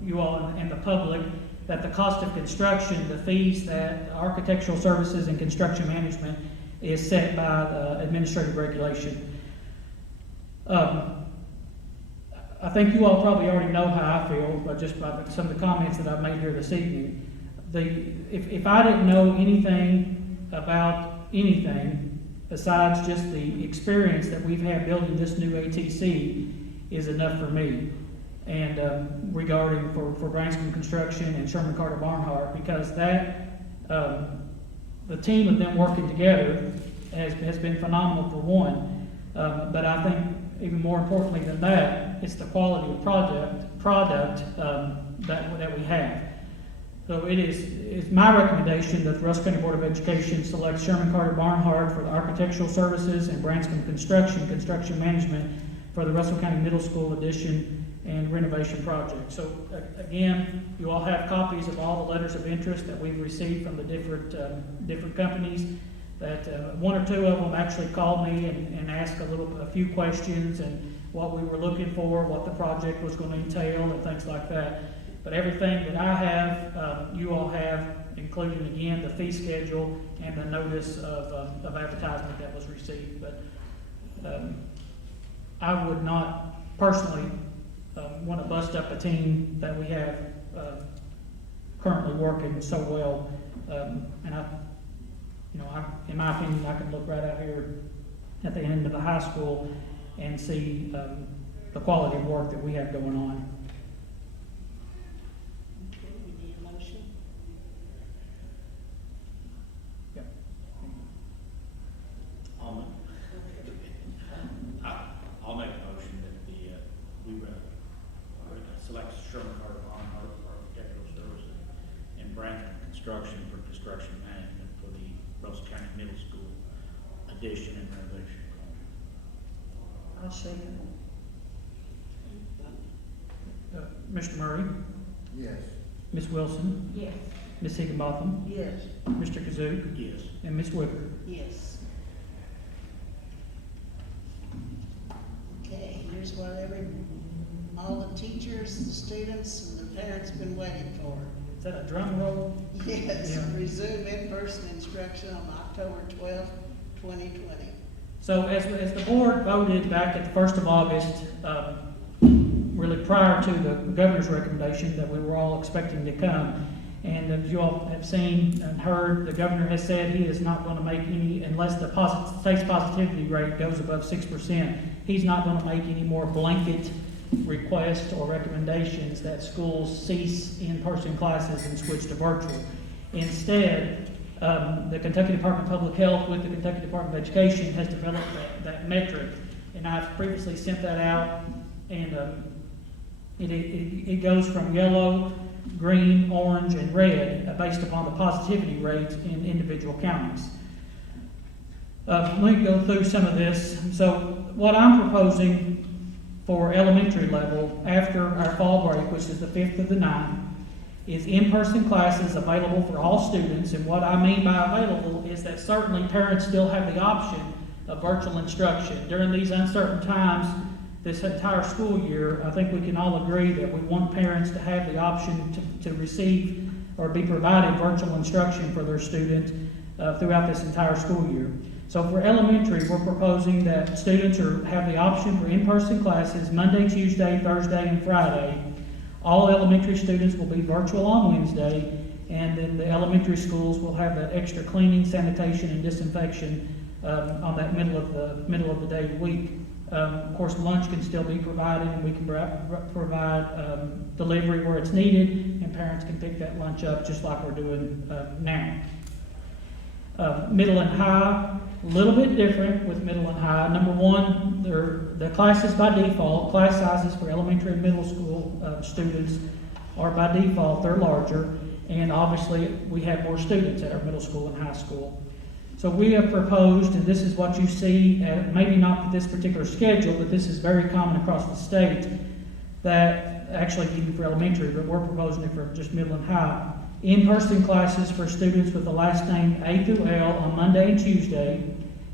you all and the public that the cost of construction, the fees that architectural services and construction management is set by the administrative regulation. I think you all probably already know how I feel, but just by some of the comments that I've made here this evening. If I didn't know anything about anything besides just the experience that we've had building this new ATC is enough for me. And regarding for Branscombe Construction and Sherman Carter Barnhart, because that the team of them working together has been phenomenal for one. But I think even more importantly than that, it's the quality of product that we have. So it's my recommendation that the Russell County Board of Education selects Sherman Carter Barnhart for the architectural services and Branscombe construction management for the Russell County Middle School addition and renovation project. So again, you all have copies of all the letters of interest that we've received from the different companies. That one or two of them actually called me and asked a few questions and what we were looking for, what the project was going to entail, and things like that. But everything that I have, you all have, including again the fee schedule and the notice of advertisement that was received. But I would not personally want to bust up a team that we have currently working so well. And in my opinion, I can look right out here at the end of the high school and see the quality of work that we have going on. Okay, we need a motion. Yep. I'll make a motion that we select Sherman Carter Barnhart for architectural services and Branscombe Construction for construction management for the Russell County Middle School addition and renovation project. I'll second. Mr. Murray, Yes. Ms. Wilson, Yes. Ms. Higgenbotham, Yes. Mr. Kazuk, Yes. and Ms. Wicker. Yes. Okay, here's what all the teachers, the students, and the parents been waiting for. Is that a drum roll? Yes, Yeah. resume in-person instruction on October 12th, 2020. So as the board voted back at the 1st of August, really prior to the governor's recommendation that we were all expecting to come, and as you all have seen and heard, the governor has said he is not going to make any, unless the state's positivity rate goes above 6%, he's not going to make any more blanket requests or recommendations that schools cease in-person classes and switch to virtual. Instead, the Kentucky Department of Public Health with the Kentucky Department of Education has developed that metric, and I've previously sent that out, and it goes from yellow, green, orange, and red based upon the positivity rates in individual counties. Let me go through some of this. So what I'm proposing for elementary level after our fall break, which is the 5th of the 9th, is in-person classes available for all students. And what I mean by available is that certainly parents still have the option of virtual instruction. During these uncertain times, this entire school year, I think we can all agree that we want parents to have the option to receive or be provided virtual instruction for their student throughout this entire school year. So for elementary, we're proposing that students have the option for in-person classes Monday, Tuesday, Thursday, and Friday. All elementary students will be virtual on Wednesday, and then the elementary schools will have that extra cleaning, sanitation, and disinfection on that middle of the day week. Of course, lunch can still be provided, and we can provide delivery where it's needed, and parents can pick that lunch up just like we're doing now. Middle and high, a little bit different with middle and high. Number one, the classes by default, class sizes for elementary and middle school students are by default, they're larger, and obviously we have more students at our middle school and high school. So we have proposed, and this is what you see, maybe not this particular schedule, but this is very common across the state, that actually even for elementary, but we're proposing it for just middle and high. In-person classes for students with the last name A through L on Monday and Tuesday,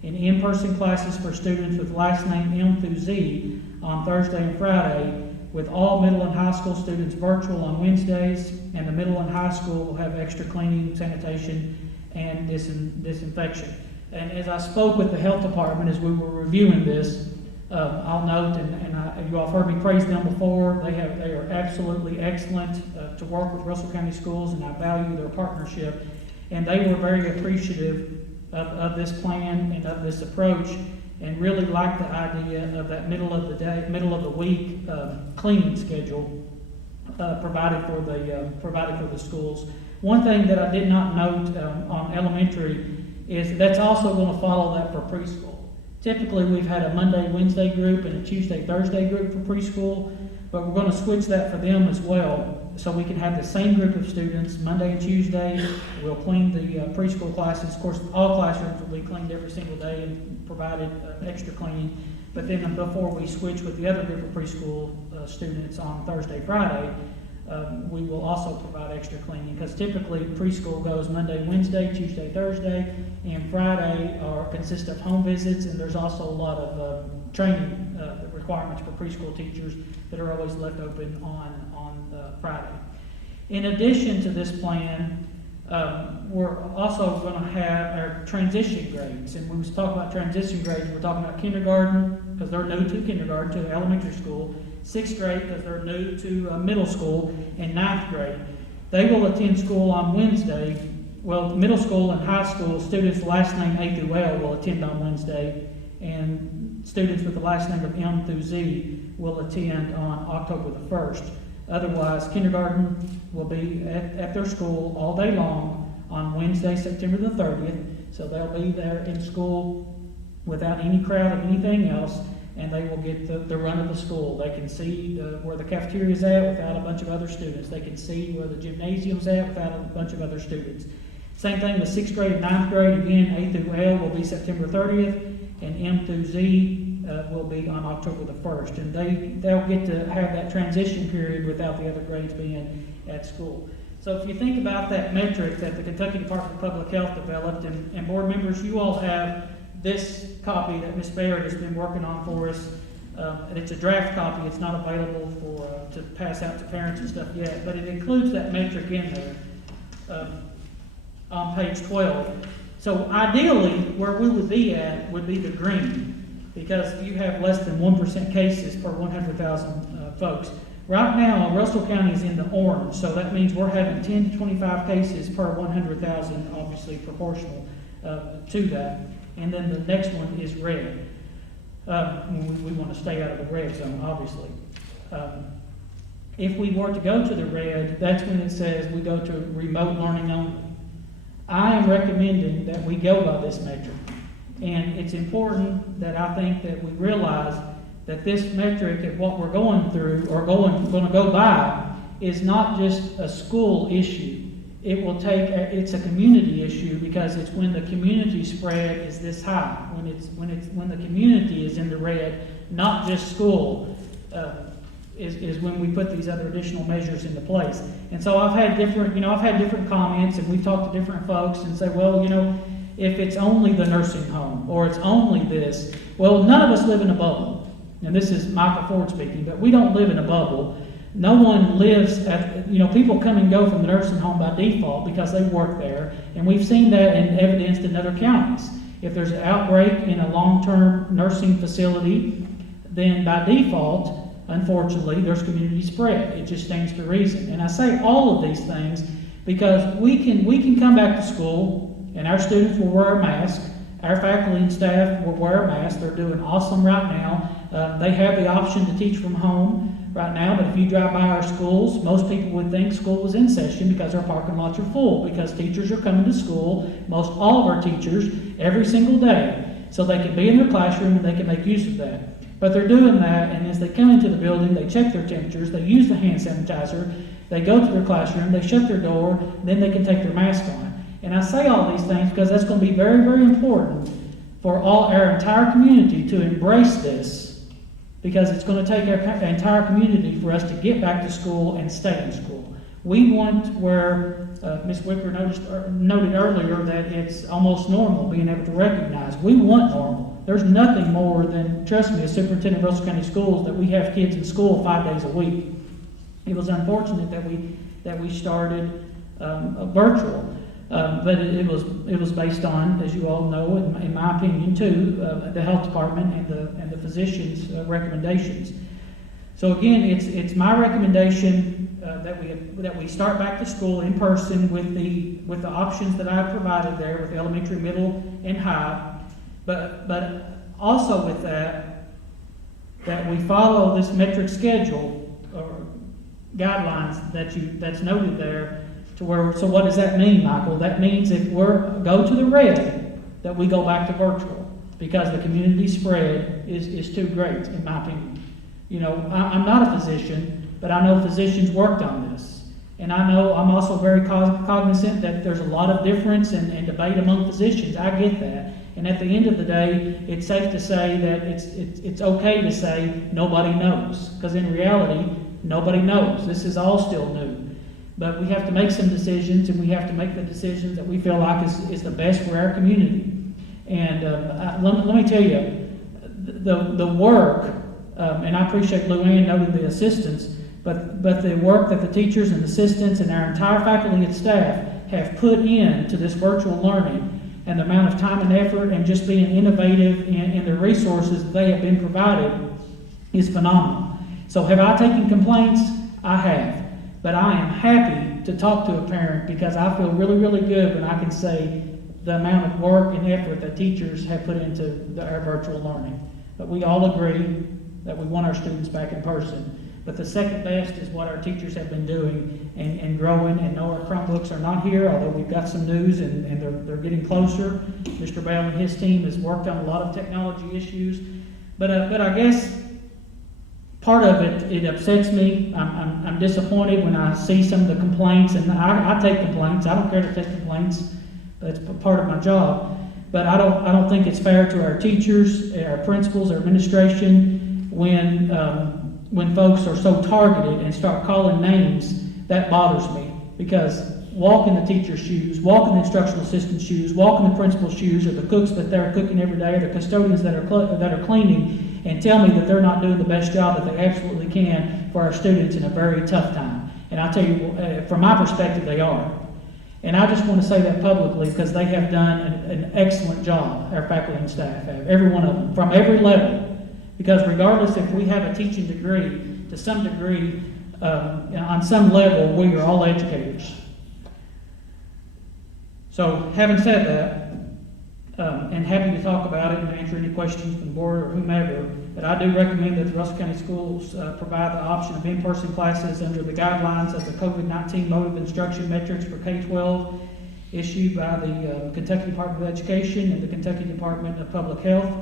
and in-person classes for students with last name M through Z on Thursday and Friday, with all middle and high school students virtual on Wednesdays, and the middle and high school will have extra cleaning, sanitation, and disinfection. And as I spoke with the health department as we were reviewing this, I'll note, and you all have heard me praise them before, they are absolutely excellent to work with Russell County Schools, and I value their partnership. And they were very appreciative of this plan and of this approach, and really liked the idea of that middle of the week cleaning schedule provided for the schools. One thing that I did not note on elementary is that's also going to follow that for preschool. Typically, we've had a Monday, Wednesday group and a Tuesday, Thursday group for preschool, but we're going to switch that for them as well, so we can have the same group of students Monday and Tuesday. We'll clean the preschool classes. Of course, all classrooms will be cleaned every single day and provided extra cleaning. But then before we switch with the other group of preschool students on Thursday, Friday, we will also provide extra cleaning, because typically preschool goes Monday, Wednesday, Tuesday, Thursday, and Friday consist of home visits, and there's also a lot of training requirements for preschool teachers that are always left open on Friday. In addition to this plan, we're also going to have our transition grades, and when we talk about transition grades, we're talking about kindergarten, because they're new to kindergarten, to elementary school, 6th grade because they're new to middle school, and 9th grade. They will attend school on Wednesday. Well, middle school and high school students last name A through L will attend on Wednesday, and students with the last name of M through Z will attend on October the 1st. Otherwise, kindergarten will be at their school all day long on Wednesday, September the 30th. So they'll be there in school without any crowd of anything else, and they will get the run of the school. They can see where the cafeteria is at without a bunch of other students. They can see where the gymnasium's at without a bunch of other students. Same thing with 6th grade and 9th grade. Again, A through L will be September 30th, and M through Z will be on October the 1st. And they'll get to have that transition period without the other grades being at school. So if you think about that metric that the Kentucky Department of Public Health developed, and board members, you all have this copy that Ms. Baird has been working on for us. And it's a draft copy, it's not available to pass out to parents and stuff yet, but it includes that metric in there on page 12. So ideally, where we would be at would be the green, because you have less than 1% cases per 100,000 folks. Right now, Russell County is in the orange, so that means we're having 10 to 25 cases per 100,000, obviously proportional to that. And then the next one is red. We want to stay out of the red zone, obviously. If we were to go to the red, that's when it says we go to remote learning only. I am recommending that we go by this metric. And it's important that I think that we realize that this metric of what we're going through or going to go by is not just a school issue. It will take, it's a community issue, because it's when the community spread is this high, when the community is in the red, not just school, is when we put these other additional measures into place. And so I've had different comments, and we've talked to different folks and say, well, if it's only the nursing home or it's only this, well, none of us live in a bubble. And this is Michael Ford speaking, but we don't live in a bubble. No one lives at, people come and go from the nursing home by default because they work there, and we've seen that evidenced in other counties. If there's an outbreak in a long-term nursing facility, then by default, unfortunately, there's community spread. It just stands to reason. And I say all of these things because we can come back to school, and our students will wear a mask. Our faculty and staff will wear a mask. They're doing awesome right now. They have the option to teach from home right now, but if you drive by our schools, most people would think school was in session because our parking lots are full, because teachers are coming to school, most all of our teachers, every single day, so they can be in their classroom and they can make use of that. But they're doing that, and as they come into the building, they check their temperatures, they use the hand sanitizer, they go to their classroom, they shut their door, then they can take their mask on. And I say all these things because that's going to be very, very important for our entire community to embrace this, because it's going to take our entire community for us to get back to school and stay in school. We want where Ms. Wicker noted earlier that it's almost normal, being able to recognize. We want normal. There's nothing more than, trust me, as superintendent of Russell County Schools, that we have kids in school 5 days a week. It was unfortunate that we started virtual. But it was based on, as you all know, in my opinion too, the health department and the physicians' recommendations. So again, it's my recommendation that we start back to school in person with the options that I provided there, with elementary, middle, and high. But also with that we follow this metric schedule or guidelines that's noted there. So what does that mean, Michael? That means if go to the red, that we go back to virtual, because the community spread is too great, in my opinion. I'm not a physician, but I know physicians worked on this. And I'm also very cognizant that there's a lot of difference and debate among physicians. I get that. And at the end of the day, it's safe to say that it's okay to say nobody knows, because in reality, nobody knows. This is all still new. But we have to make some decisions, and we have to make the decisions that we feel like is the best for our community. And let me tell you, the work, and I appreciate Luann noting the assistance, but the work that the teachers and assistants and our entire faculty and staff have put into this virtual learning, and the amount of time and effort and just being innovative in the resources that they have been provided is phenomenal. So have I taken complaints? I have. But I am happy to talk to a parent, because I feel really, really good when I can say the amount of work and effort that teachers have put into our virtual learning. But we all agree that we want our students back in person. But the second best is what our teachers have been doing and growing. And no, our Chromebooks are not here, although we've got some news and they're getting closer. Mr. Bell and his team has worked on a lot of technology issues. But I guess part of it upsets me. I'm disappointed when I see some of the complaints, and I take complaints. I don't care to take complaints. That's part of my job. But I don't think it's fair to our teachers, our principals, our administration, when folks are so targeted and start calling names. That bothers me. Because walk in the teacher's shoes, walk in the instructional assistant's shoes, walk in the principal's shoes, or the cooks that they're cooking every day, or the custodians that are cleaning, and tell me that they're not doing the best job that they absolutely can for our students in a very tough time. And I tell you, from my perspective, they are. And I just want to say that publicly because they have done an excellent job, our faculty and staff have, every one of them, from every level. Because regardless if we have a teaching degree, to some degree, on some level, we are all educators. So, having said that, and happy to talk about it and answer any questions from the board or whomever, but I do recommend that the Russell County Schools provide the option of in-person classes under the guidelines of the COVID-19 Mode of Instruction Metrics for K-12 issued by the Kentucky Department of Education and the Kentucky Department of Public Health.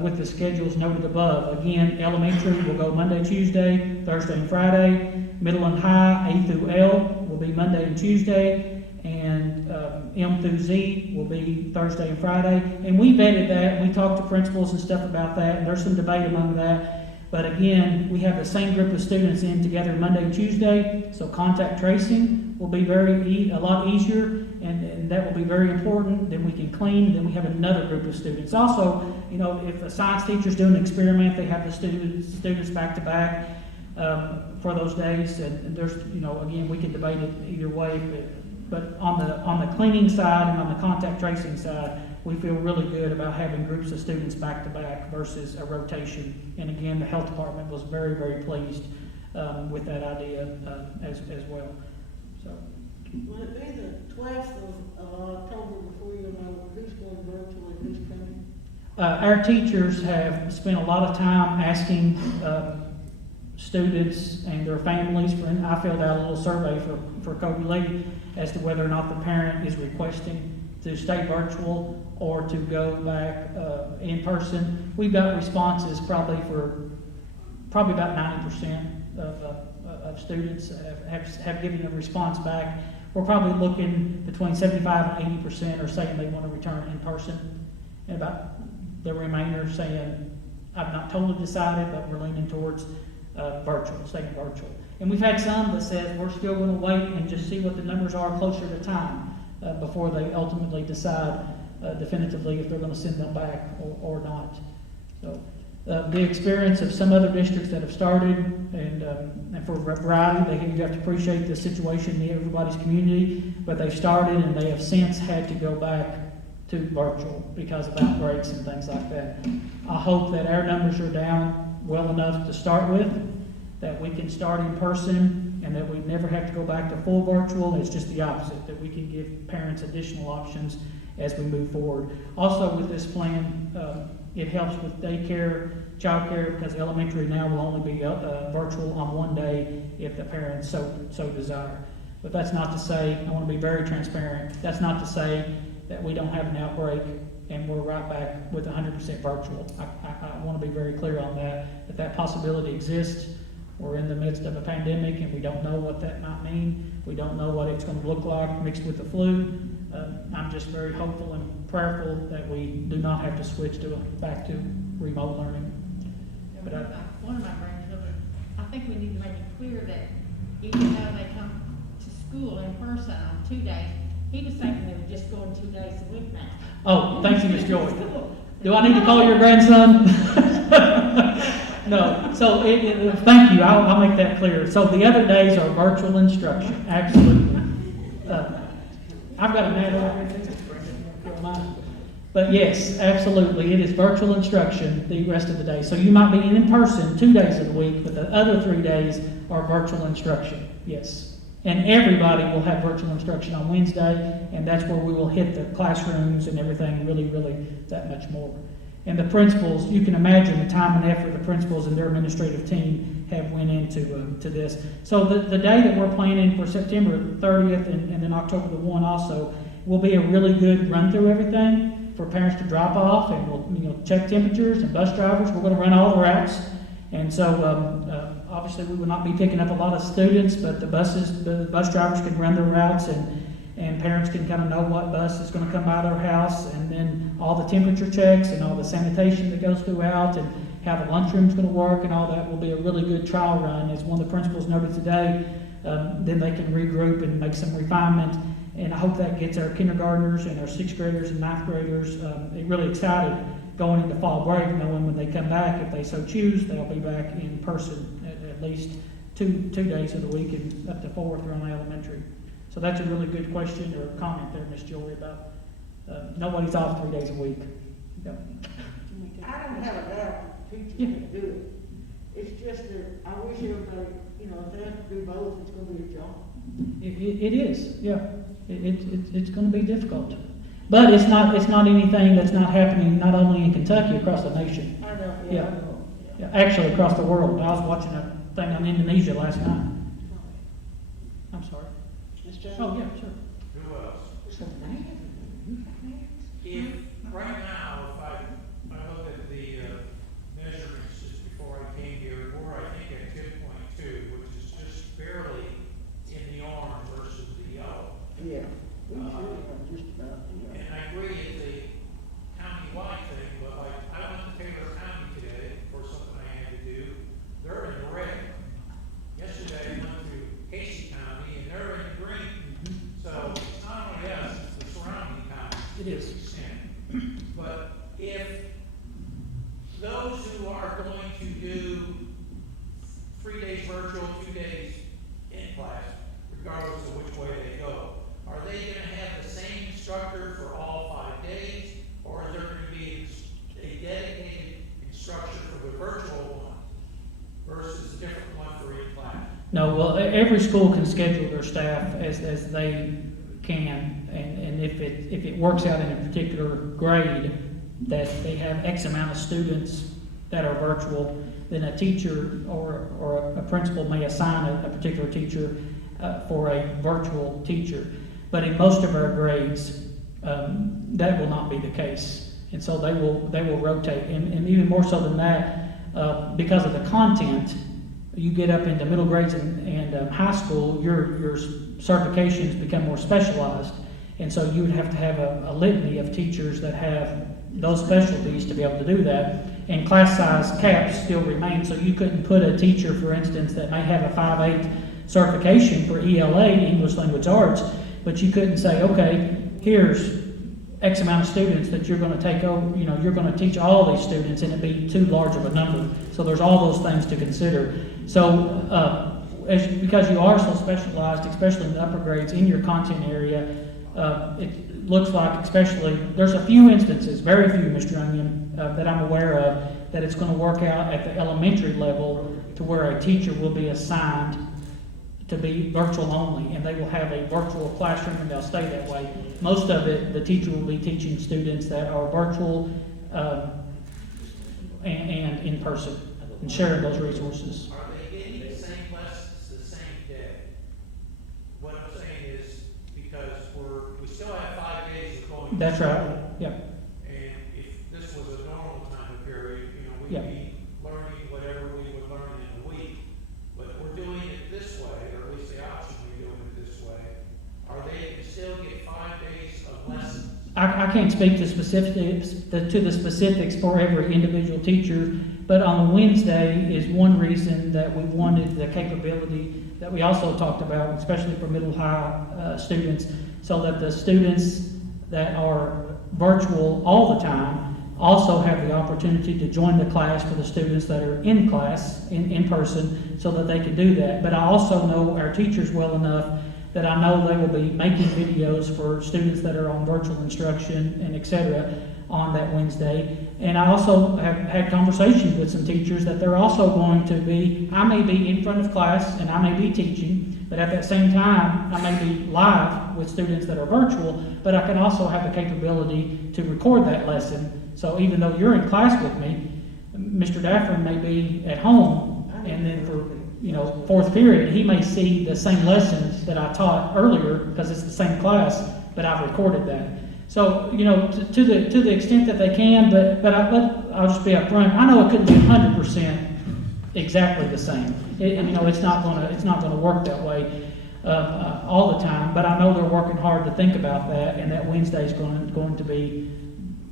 With the schedules noted above. Again, elementary will go Monday, Tuesday, Thursday, and Friday. Middle and high, A through L, will be Monday and Tuesday. And M through Z will be Thursday and Friday. And we vetted that, and we talked to principals and stuff about that, and there's some debate among that. But again, we have the same group of students in together Monday and Tuesday, so contact tracing will be a lot easier, and that will be very important. Then we can clean, and then we have another group of students. Also, you know, if a science teacher's doing an experiment, they have the students back to back for those days, and there's, you know, again, we can debate it either way, but on the cleaning side and on the contact tracing side, we feel really good about having groups of students back to back versus a rotation. And again, the health department was very, very pleased with that idea as well. So. Will it be the 12th of October before you know who's going virtual and who's coming? Our teachers have spent a lot of time asking students and their families. I filled out a little survey for Kobe Lee as to whether or not the parent is requesting to stay virtual or to go back in person. We've got responses probably about 90% of students have given a response back. We're probably looking between 75 and 80% are saying they want to return in person, and about the remainder saying, I've not totally decided, but we're leaning towards staying virtual. And we've had some that said we're still going to wait and just see what the numbers are closer to time before they ultimately decide definitively if they're going to send them back or not. So the experience of some other districts that have started, and for a variety, you have to appreciate the situation in everybody's community, but they've started and they have since had to go back to virtual because of outbreaks and things like that. I hope that our numbers are down well enough to start with, that we can start in person, and that we never have to go back to full virtual. It's just the opposite, that we can give parents additional options as we move forward. Also with this plan, it helps with daycare, childcare, because elementary now will only be virtual on one day if the parents so desire. But that's not to say, I want to be very transparent, that's not to say that we don't have an outbreak and we're right back with 100% virtual. I want to be very clear on that possibility exists. We're in the midst of a pandemic and we don't know what that might mean. We don't know what it's going to look like mixed with the flu. I'm just very hopeful and prayerful that we do not have to switch back to remote learning. But one of my grandchildren, I think we need to make it clear that even though they come to school in person on 2 days, he was thinking they were just going 2 days a week now. Oh, thank you, Ms. Joy. Do I need to call your grandson? No. So thank you. I'll make that clear. So the other days are virtual instruction. Absolutely. I've got a man over here. But yes, absolutely. It is virtual instruction the rest of the day. So you might be in person 2 days of the week, but the other 3 days are virtual instruction. Yes. And everybody will have virtual instruction on Wednesday, and that's where we will hit the classrooms and everything really, really that much more. And the principals, you can imagine the time and effort the principals and their administrative team have went into this. So the day that we're planning for September 30th and then October the 1 also will be a really good run through everything for parents to drop off, and we'll check temperatures and bus drivers. We're going to run all the routes. And so obviously we will not be picking up a lot of students, but the bus drivers can run their routes, and parents can kind of know what bus is going to come by their house, and then all the temperature checks and all the sanitation that goes throughout, and how the lunchroom's going to work, and all that will be a really good trial run. As one of the principals noted today, then they can regroup and make some refinement. And I hope that gets our kindergartners and our sixth graders and ninth graders really excited going into fall break, knowing when they come back, if they so choose, they'll be back in person at least two days of the week and up to 4 if they're on elementary. So that's a really good question or comment there, Ms. Joy, about nobody's off 3 days a week. Yep. I don't have a doubt teachers Yeah. can do it. It's just that I wish everybody, you know, if they have to do both, it's gonna be a job. It is, yeah. It's going to be difficult, but it's not anything that's not happening not only in Kentucky, across the nation. I know, Yeah. I know. Yeah, actually across the world. I was watching a thing on Indonesia last night. I'm sorry. Ms. Jones? Oh, yeah, sure. Who else? So, man, If, right now, if I look at the measurements just before I came here, we're, I think, at 10.2, which is just barely in the orange versus the yellow. yeah, we should have just about, yeah. And I agree it's a county-wide thing, but like, I went to Taylor County today for something I had to do. They're in the red. Yesterday, I went to Casey County, and they're in the green. So it's not only us, it's the surrounding counties. It is. But if those who are going to do 3 days virtual, 2 days in class, regardless of which way they go, are they gonna have the same instructor for all 5 days? Or is there gonna be a dedicated instructor for the virtual one versus a different one for in class? No, well, every school can schedule their staff as they can, and if it works out in a particular grade that they have X amount of students that are virtual, then a teacher or a principal may assign a particular teacher for a virtual teacher. But in most of our grades, that will not be the case, and so they will rotate, and even more so than that, because of the content. You get up into middle grades and high school, your certifications become more specialized, and so you would have to have a litany of teachers that have those specialties to be able to do that. And class size caps still remain, so you couldn't put a teacher, for instance, that may have a 5.8 certification for ELA, English Language Arts, but you couldn't say, okay, here's X amount of students that you're going to take over, you know, you're going to teach all these students, and it'd be too large of a number. So there's all those things to consider. So because you are so specialized, especially in the upper grades, in your content area, it looks like, especially, there's a few instances, very few, Mr. Onion, that I'm aware of, that it's going to work out at the elementary level to where a teacher will be assigned to be virtual only, and they will have a virtual classroom, and they'll stay that way. Most of it, the teacher will be teaching students that are virtual and in person, and sharing those resources. Are they getting the same lessons the same day? What I'm saying is, because we still have 5 days of going. That's right, yeah. And if this was a normal time period, you know, we'd Yeah. be learning whatever we would learn in a week. But we're doing it this way, or at least the option of doing it this way. Are they can still get 5 days of lessons? I can't speak to the specifics for every individual teacher, but on Wednesday is one reason that we wanted the capability that we also talked about, especially for middle high students, so that the students that are virtual all the time also have the opportunity to join the class for the students that are in class, in person, so that they can do that. But I also know our teachers well enough that I know they will be making videos for students that are on virtual instruction and et cetera on that Wednesday. And I also have had conversations with some teachers that they're also going to be, I may be in front of class and I may be teaching, but at that same time, I may be live with students that are virtual, but I can also have the capability to record that lesson. So even though you're in class with me, Mr. Daffern may be at home, and then for, you know, fourth period, he may see the same lessons that I taught earlier because it's the same class, but I've recorded that. So, you know, to the extent that they can, but I'll just be upfront. I know it couldn't be 100% exactly the same. And you know, it's not gonna work that way all the time. But I know they're working hard to think about that, and that Wednesday is going to be,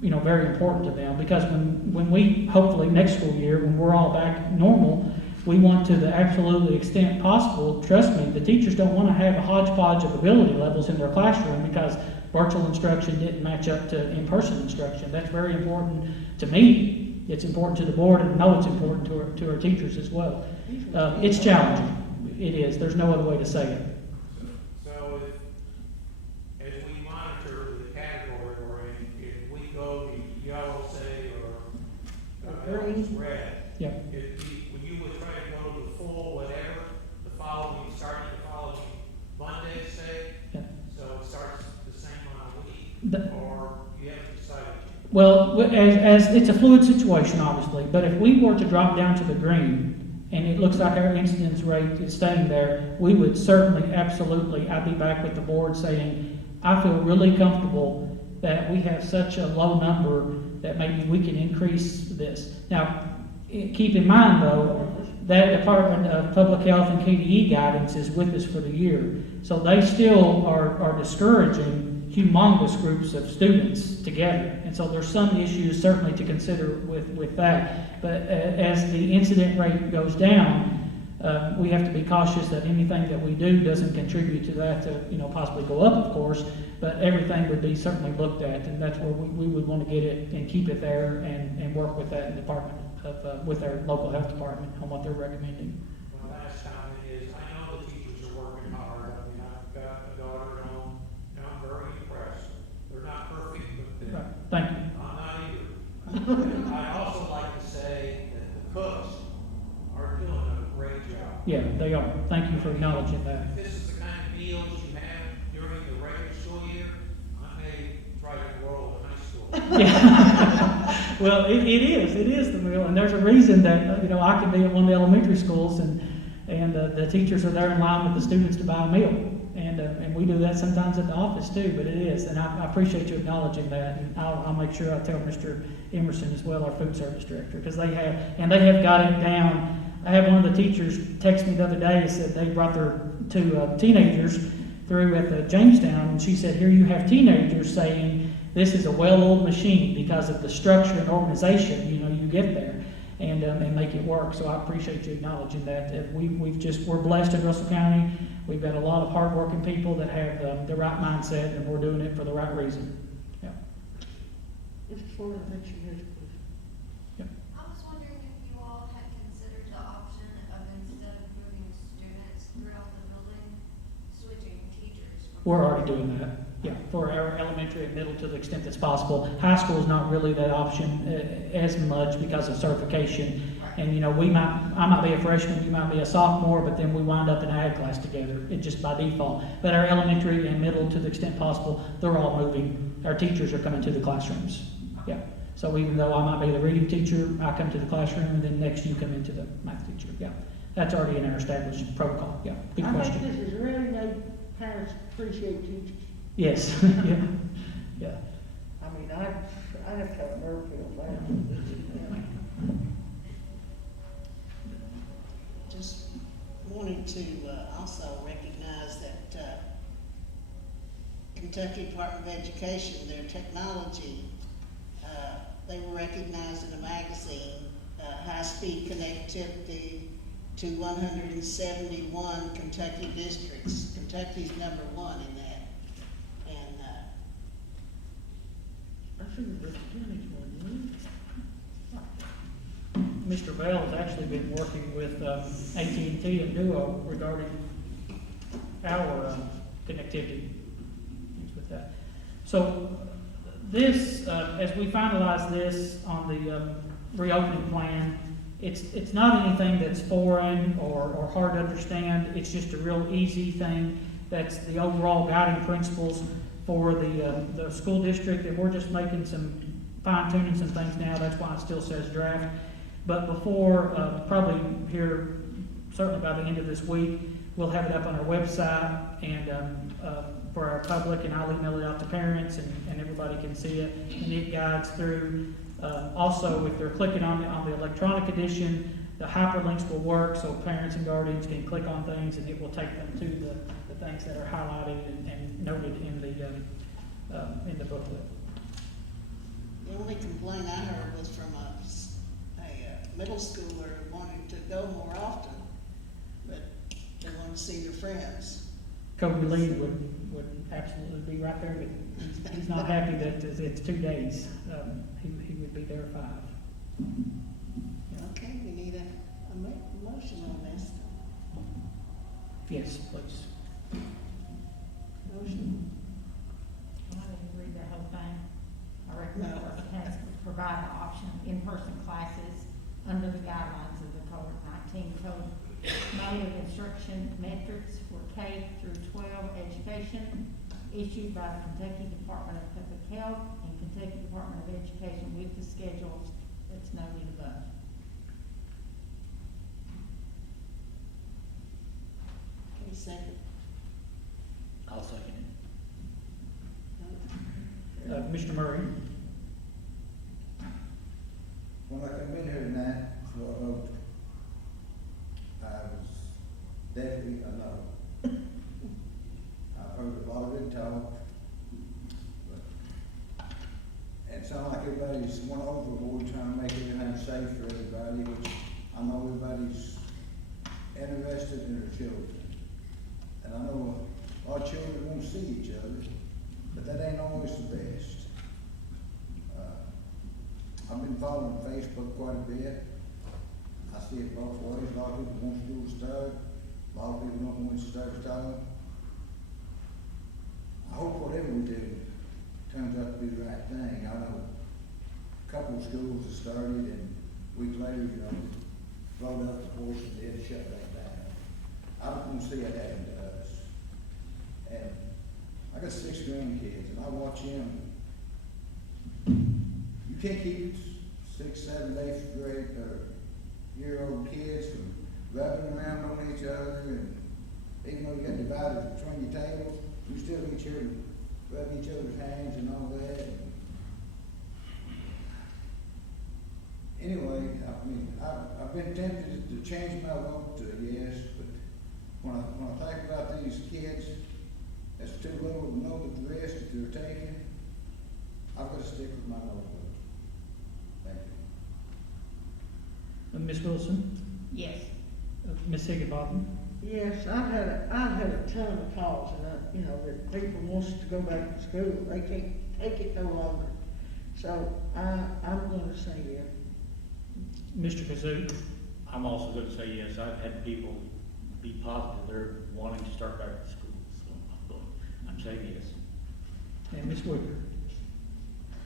you know, very important to them, because when we hopefully next school year, when we're all back normal, we want to the absolutely extent possible, trust me, the teachers don't want to have a hodgepodge of ability levels in their classroom because virtual instruction didn't match up to in-person instruction. That's very important to me. It's important to the board, and I know it's important to our teachers as well. It's challenging. It is. There's no other way to say it. So as we monitor the category we're in, if we go to yellow, say, or red, Yep. when you would try to go to the full whatever, starting the following Monday, say, Yep. so it starts the same on a week, or you haven't decided? Well, as it's a fluid situation, obviously, but if we were to drop down to the green, and it looks like our incidence rate is staying there, we would certainly, absolutely, I'd be back with the board saying, I feel really comfortable that we have such a low number that maybe we can increase this. Now, keep in mind, though, that Department of Public Health and KDE guidance is with us for the year. So they still are discouraging humongous groups of students together. And so there's some issues certainly to consider with that. But as the incident rate goes down, we have to be cautious that anything that we do doesn't contribute to that to, possibly go up, of course, but everything would be certainly looked at, and that's where we would want to get it and keep it there and work with that department with our local health department on what they're recommending. My last comment is, I know the teachers are working hard. I mean, I've got a daughter at home, and I'm very impressed. They're not perfect, but Right. Thank you. I'm not either. I'd also like to say that the cooks are doing a great job. Yeah, they are. Thank you for acknowledging that. If this is the kind of meals you have during the regular school year, I may try to enroll in high school. Yeah. Well, it is the meal, and there's a reason that, I can be at one of the elementary schools and the teachers are there in line with the students to buy a meal. And we do that sometimes at the office too, but it is, and I appreciate you acknowledging that, and I'll make sure I tell Mr. Emerson as well, our food service director, because they have got it down. I had one of the teachers text me the other day and said they brought their two teenagers through at Jamestown, and she said, here you have teenagers saying this is a well-oiled machine because of the structure and organization, you get there and make it work. So I appreciate you acknowledging that. We're blessed in Russell County. We've got a lot of hardworking people that have the right mindset, and we're doing it for the right reason. Yeah. Mr. Ford, I think she has a question. I was wondering if you all had considered the option of, instead of moving students throughout the building, switching teachers. We're already doing that. Yeah, for our elementary and middle to the extent that's possible. High school is not really that option as much because of certification. And I might be a freshman, you might be a sophomore, but then we wind up in an ag class together. It's just by default. But our elementary and middle to the extent possible, they're all moving. Our teachers are coming to the classrooms. Yeah. So even though I might be the reading teacher, I come to the classroom, and then next you come into the math teacher. Yeah. That's already in our established protocol. Yeah. Good question. I think this is really made parents appreciate teachers. Yes. Yeah. Yeah. I mean, I have to have a nerve feel bad. Just wanted to also recognize that Kentucky Department of Education, their technology, they were recognized in a magazine, high-speed connectivity to 171 Kentucky districts. Kentucky's number one in that. I figured Russell County's one, Mr. Bell has actually been working with AT&T and Duo regarding our connectivity with that. So this, as we finalize this on the reopening plan, it's not anything that's foreign or hard to understand. It's just a real easy thing. That's the overall guiding principles for the school district, and we're just making some fine-tuning some things now. That's why it still says draft. But before, probably here, certainly by the end of this week, we'll have it up on our website and for our public, and I'll email it out to parents, and everybody can see it. And it guides through. Also, if they're clicking on the electronic edition, the hyperlinks will work, so parents and guardians can click on things, and it will take them to the things that are highlighted and noted in the booklet. The only complaint I heard was from a middle schooler wanting to go more often, but they want to see their friends. Kobe Lee would absolutely be right there, but he's not happy that it's 2 days. He would be there 5. Okay, we need a motion on this. Yes, please. Motion. I didn't read the whole thing. I recommend it has to provide an option of in-person classes under the guidelines of the COVID-19 code. Manual instruction metrics for K through 12 education issued by the Kentucky Department of Public Health and Kentucky Department of Education with the schedules that's noted above. Okay, second. I'll second it. Mr. Murray? When I come in here tonight for a vote, I was definitely a no. I've heard a lot of it talk, and it sounds like everybody's went overboard trying to make everything safe for everybody, which I know everybody's interested in their children. And I know our children want to see each other, but that ain't always the best. I've been following Facebook quite a bit. I see it both ways. A lot of people want school to start. A lot of people don't want to start. I hope whatever we do turns out to be the right thing. I know a couple of schools have started and a week later, rolled out the course and then shut that down. I don't want to see it happen to us. And I got 6 grandkids and I watch them. You can't keep 6, 7, 8th grade year-old kids from rubbing around on each other, and even though you got dividers between your tables, you still get here and rub each other's hands and all that. Anyway, I mean, I've been tempted to change my vote to a yes, but when I think about these kids that's too little to know the risk that they're taking, I've got to stick with my no vote. Thank you. Ms. Wilson? Yes. Ms. Higgenbotham? Yes, I've had a ton of calls, and that people wants to go back to school. They can't take it no longer. So I'm gonna say yes. Mr. Kazuk? I'm also going to say yes. I've had people be positive, they're wanting to start back to school, so I'm saying yes. And Ms. Wicker?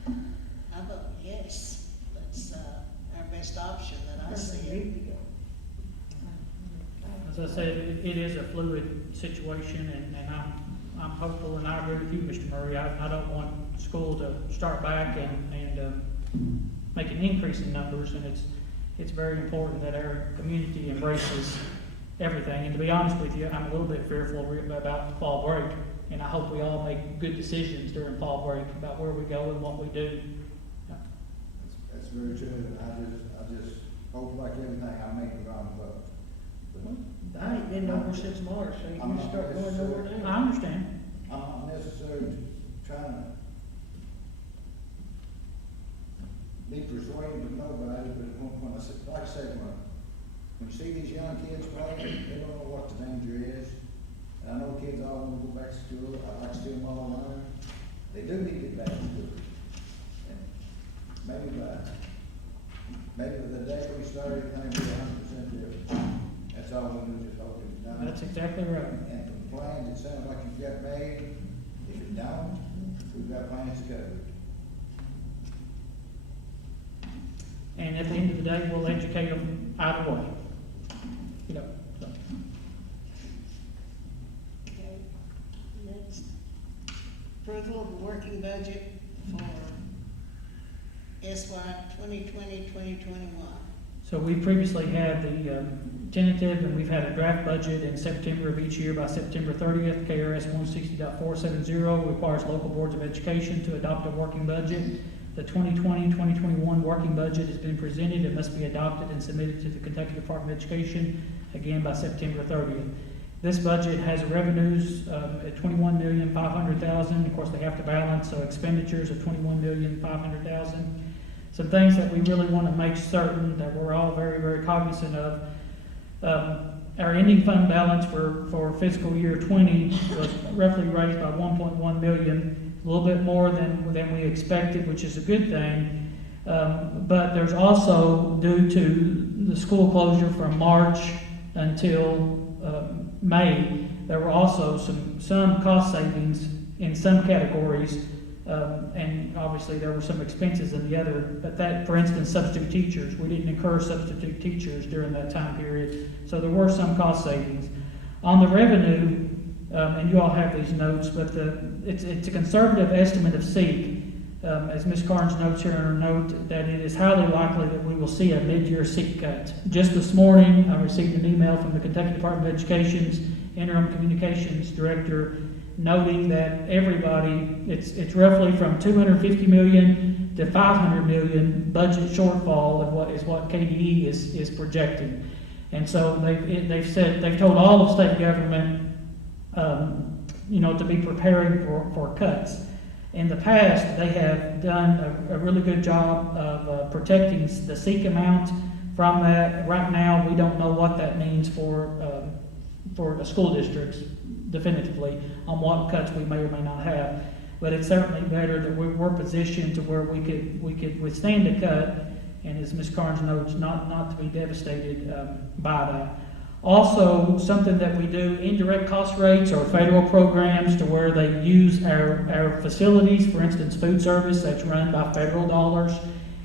I vote yes. That's our best option that I Doesn't see. need to go. As I said, it is a fluid situation, and I'm hopeful, and I agree with you, Mr. Murray. I don't want school to start back and make an increase in numbers, and it's very important that our community embraces everything. And to be honest with you, I'm a little bit fearful about fall break, and I hope we all make good decisions during fall break about where we go and what we do. That's very true, and I just hope like everything I make the wrong vote. But I ain't been over since March, so you I'm can not start going necessarily- over there. I understand. I'm not necessarily trying to be persuaded of nobody, but when I say, like I said, when you see these young kids play, they don't know what the danger is. And I know kids all want to go back to school. I like to see them all learn. They do need to get back to school. And maybe the day we started, things will be 100% different. That's all we do, just hope it's done. That's exactly right. And from the plans, it sounds like you've got made. If it don't, we've got plans to cover it. And at the end of the day, we'll educate them either way. So. Okay, next. Approval of the working budget for SY 2020-2021. So we previously had the tentative, and we've had a draft budget in September of each year. By September 30th, KRS 160.470 requires local boards of education to adopt a working budget. The 2020-2021 working budget has been presented and must be adopted and submitted to the Kentucky Department of Education, again by September 30th. This budget has revenues at $21,500,000. Of course, they have to balance, so expenditures of $21,500,000. some things that we really want to make certain that we're all very, very cognizant of. Our ending fund balance for fiscal year 20 was roughly raised by 1.1 million, a little bit more than we expected, which is a good thing. But there's also, due to the school closure from March until May, there were also some cost savings in some categories, and obviously there were some expenses in the other. But that, for instance, substitute teachers, we didn't incur substitute teachers during that time period, so there were some cost savings. On the revenue, and you all have these notes, but it's a conservative estimate of SEEK. As Ms. Carnes notes here in her note, that it is highly likely that we will see a mid-year SEEK cut. Just this morning, I received an email from the Kentucky Department of Education's interim communications director noting that everybody, it's roughly from 250 million to 500 million budget shortfall of what KDE is projecting. And so they've told all of state government, to be preparing for cuts. In the past, they have done a really good job of protecting the SEEK amount from that. Right now, we don't know what that means for the school districts definitively on what cuts we may or may not have. But it's certainly better that we're positioned to where we could withstand a cut, and as Ms. Carnes notes, not to be devastated by that. Also, something that we do, indirect cost rates or federal programs to where they use our facilities, for instance, food service, that's run by federal dollars,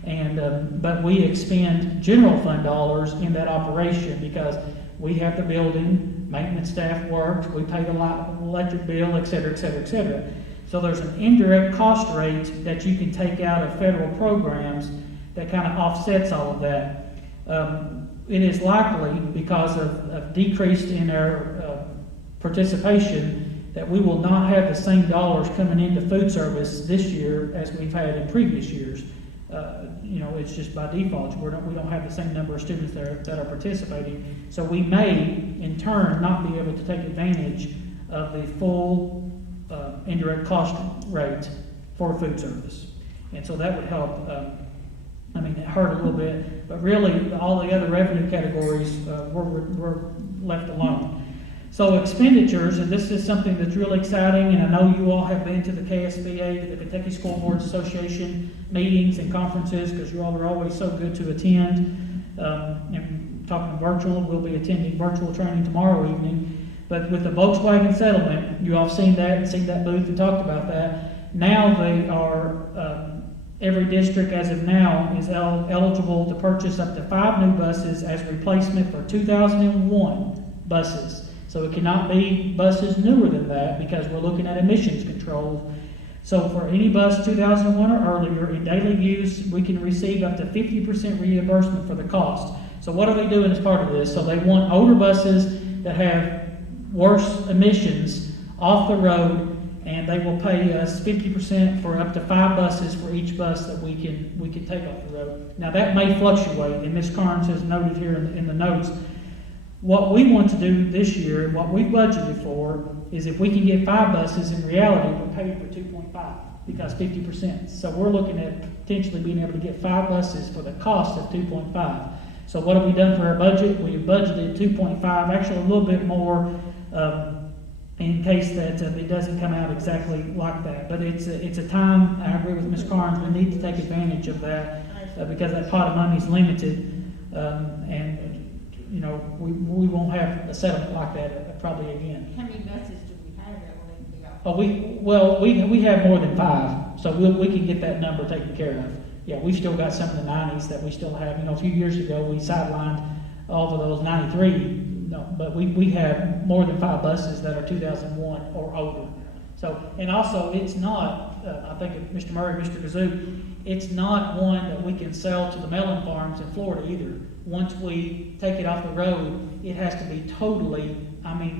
and but we expend general fund dollars in that operation because we have the building, maintenance staff works, we pay the electric bill, et cetera, et cetera, et cetera. So there's an indirect cost rate that you can take out of federal programs that kind of offsets all of that. It is likely, because of decrease in our participation, that we will not have the same dollars coming into food service this year as we've had in previous years. It's just by default. We don't have the same number of students that are participating. So we may, in turn, not be able to take advantage of the full indirect cost rate for food service. And so that would help. It hurt a little bit, but really all the other revenue categories were left alone. So expenditures, and this is something that's really exciting, and I know you all have been to the KSBA, to the Kentucky School Boards Association meetings and conferences, because you all are always so good to attend. And talking virtual, we'll be attending virtual training tomorrow evening. But with the Volkswagen settlement, you all have seen that and seen that booth and talked about that. Now they are... Every district, as of now, is eligible to purchase up to 5 new buses as replacement for 2001 buses. So it cannot be buses newer than that because we're looking at emissions control. So for any bus 2001 or earlier in daily use, we can receive up to 50% reimbursement for the cost. So what are they doing as part of this? So they want older buses that have worse emissions off the road, and they will pay us 50% for up to 5 buses for each bus that we can take off the road. Now that may fluctuate, and Ms. Carnes has noted here in the notes. What we want to do this year, what we budgeted for, is if we can get 5 buses, in reality we're paid for 2.5 because 50%. So we're looking at potentially being able to get 5 buses for the cost of 2.5. So what have we done for our budget? We have budgeted 2.5, actually a little bit more. In case that it doesn't come out exactly like that. But it's a time, I agree with Ms. Carnes, we need to take advantage of that because that pot of money is limited. We won't have a settlement like that probably again. How many buses do we have that will be off? We have more than 5, so we can get that number taken care of. Yeah, we've still got some of the 90s that we still have. A few years ago we sidelined all of those 93. No, but we have more than 5 buses that are 2001 or older. So, and also it's not, I think Mr. Murray, Mr. Kazuk, it's not one that we can sell to the melon farms in Florida either. Once we take it off the road, it has to be totally,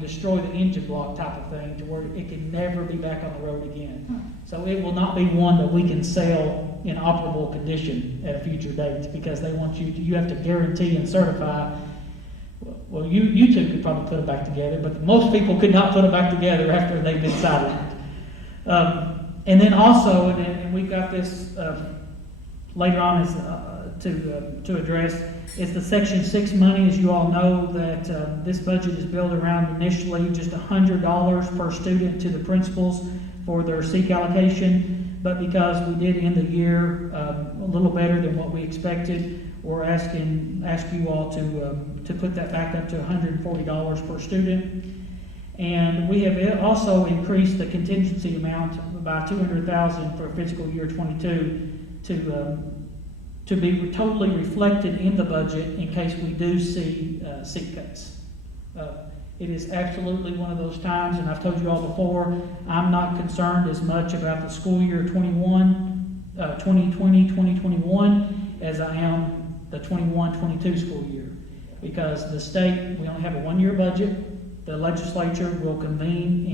destroy the engine block type of thing to where it can never be back on the road again. So it will not be one that we can sell in operable condition at a future date because they want you have to guarantee and certify. Well, you two could probably put it back together, but most people could not put it back together after they've been sidelined. And then also, and we've got this later on is, to address, is the Section 6 money. As you all know, that this budget is built around initially just $100 per student to the principals for their SEEK allocation, but because we did end the year a little better than what we expected, we're ask you all to put that back up to $140 per student. And we have also increased the contingency amount by $200,000 for fiscal year 22 to be totally reflected in the budget in case we do see seat cuts. It is absolutely one of those times, and I've told you all before, I'm not concerned as much about the school year 2020-2021 as I am the 21-22 school year. Because the state, we only have a one-year budget. The legislature will convene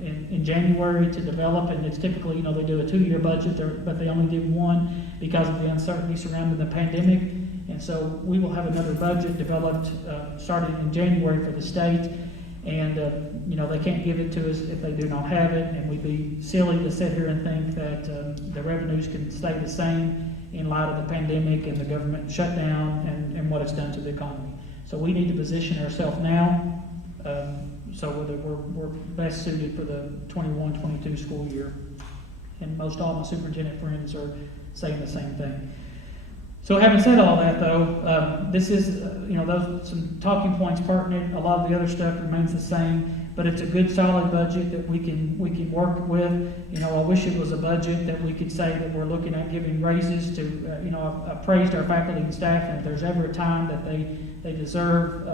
in January to develop, and it's typically, they do a 2-year budget, but they only did one because of the uncertainty surrounding the pandemic. And so we will have another budget developed starting in January for the state. And, they can't give it to us if they do not have it. And we'd be silly to sit here and think that the revenues can stay the same in light of the pandemic and the government shutdown and what it's done to the economy. So we need to position ourselves now so that we're best suited for the 21-22 school year. And most all my superintendent friends are saying the same thing. So having said all that, though, this is, those some talking points pertinent. A lot of the other stuff remains the same, but it's a good, solid budget that we can work with. I wish it was a budget that we could say that we're looking at giving raises to. I've praised our faculty and staff, and if there's ever a time that they deserve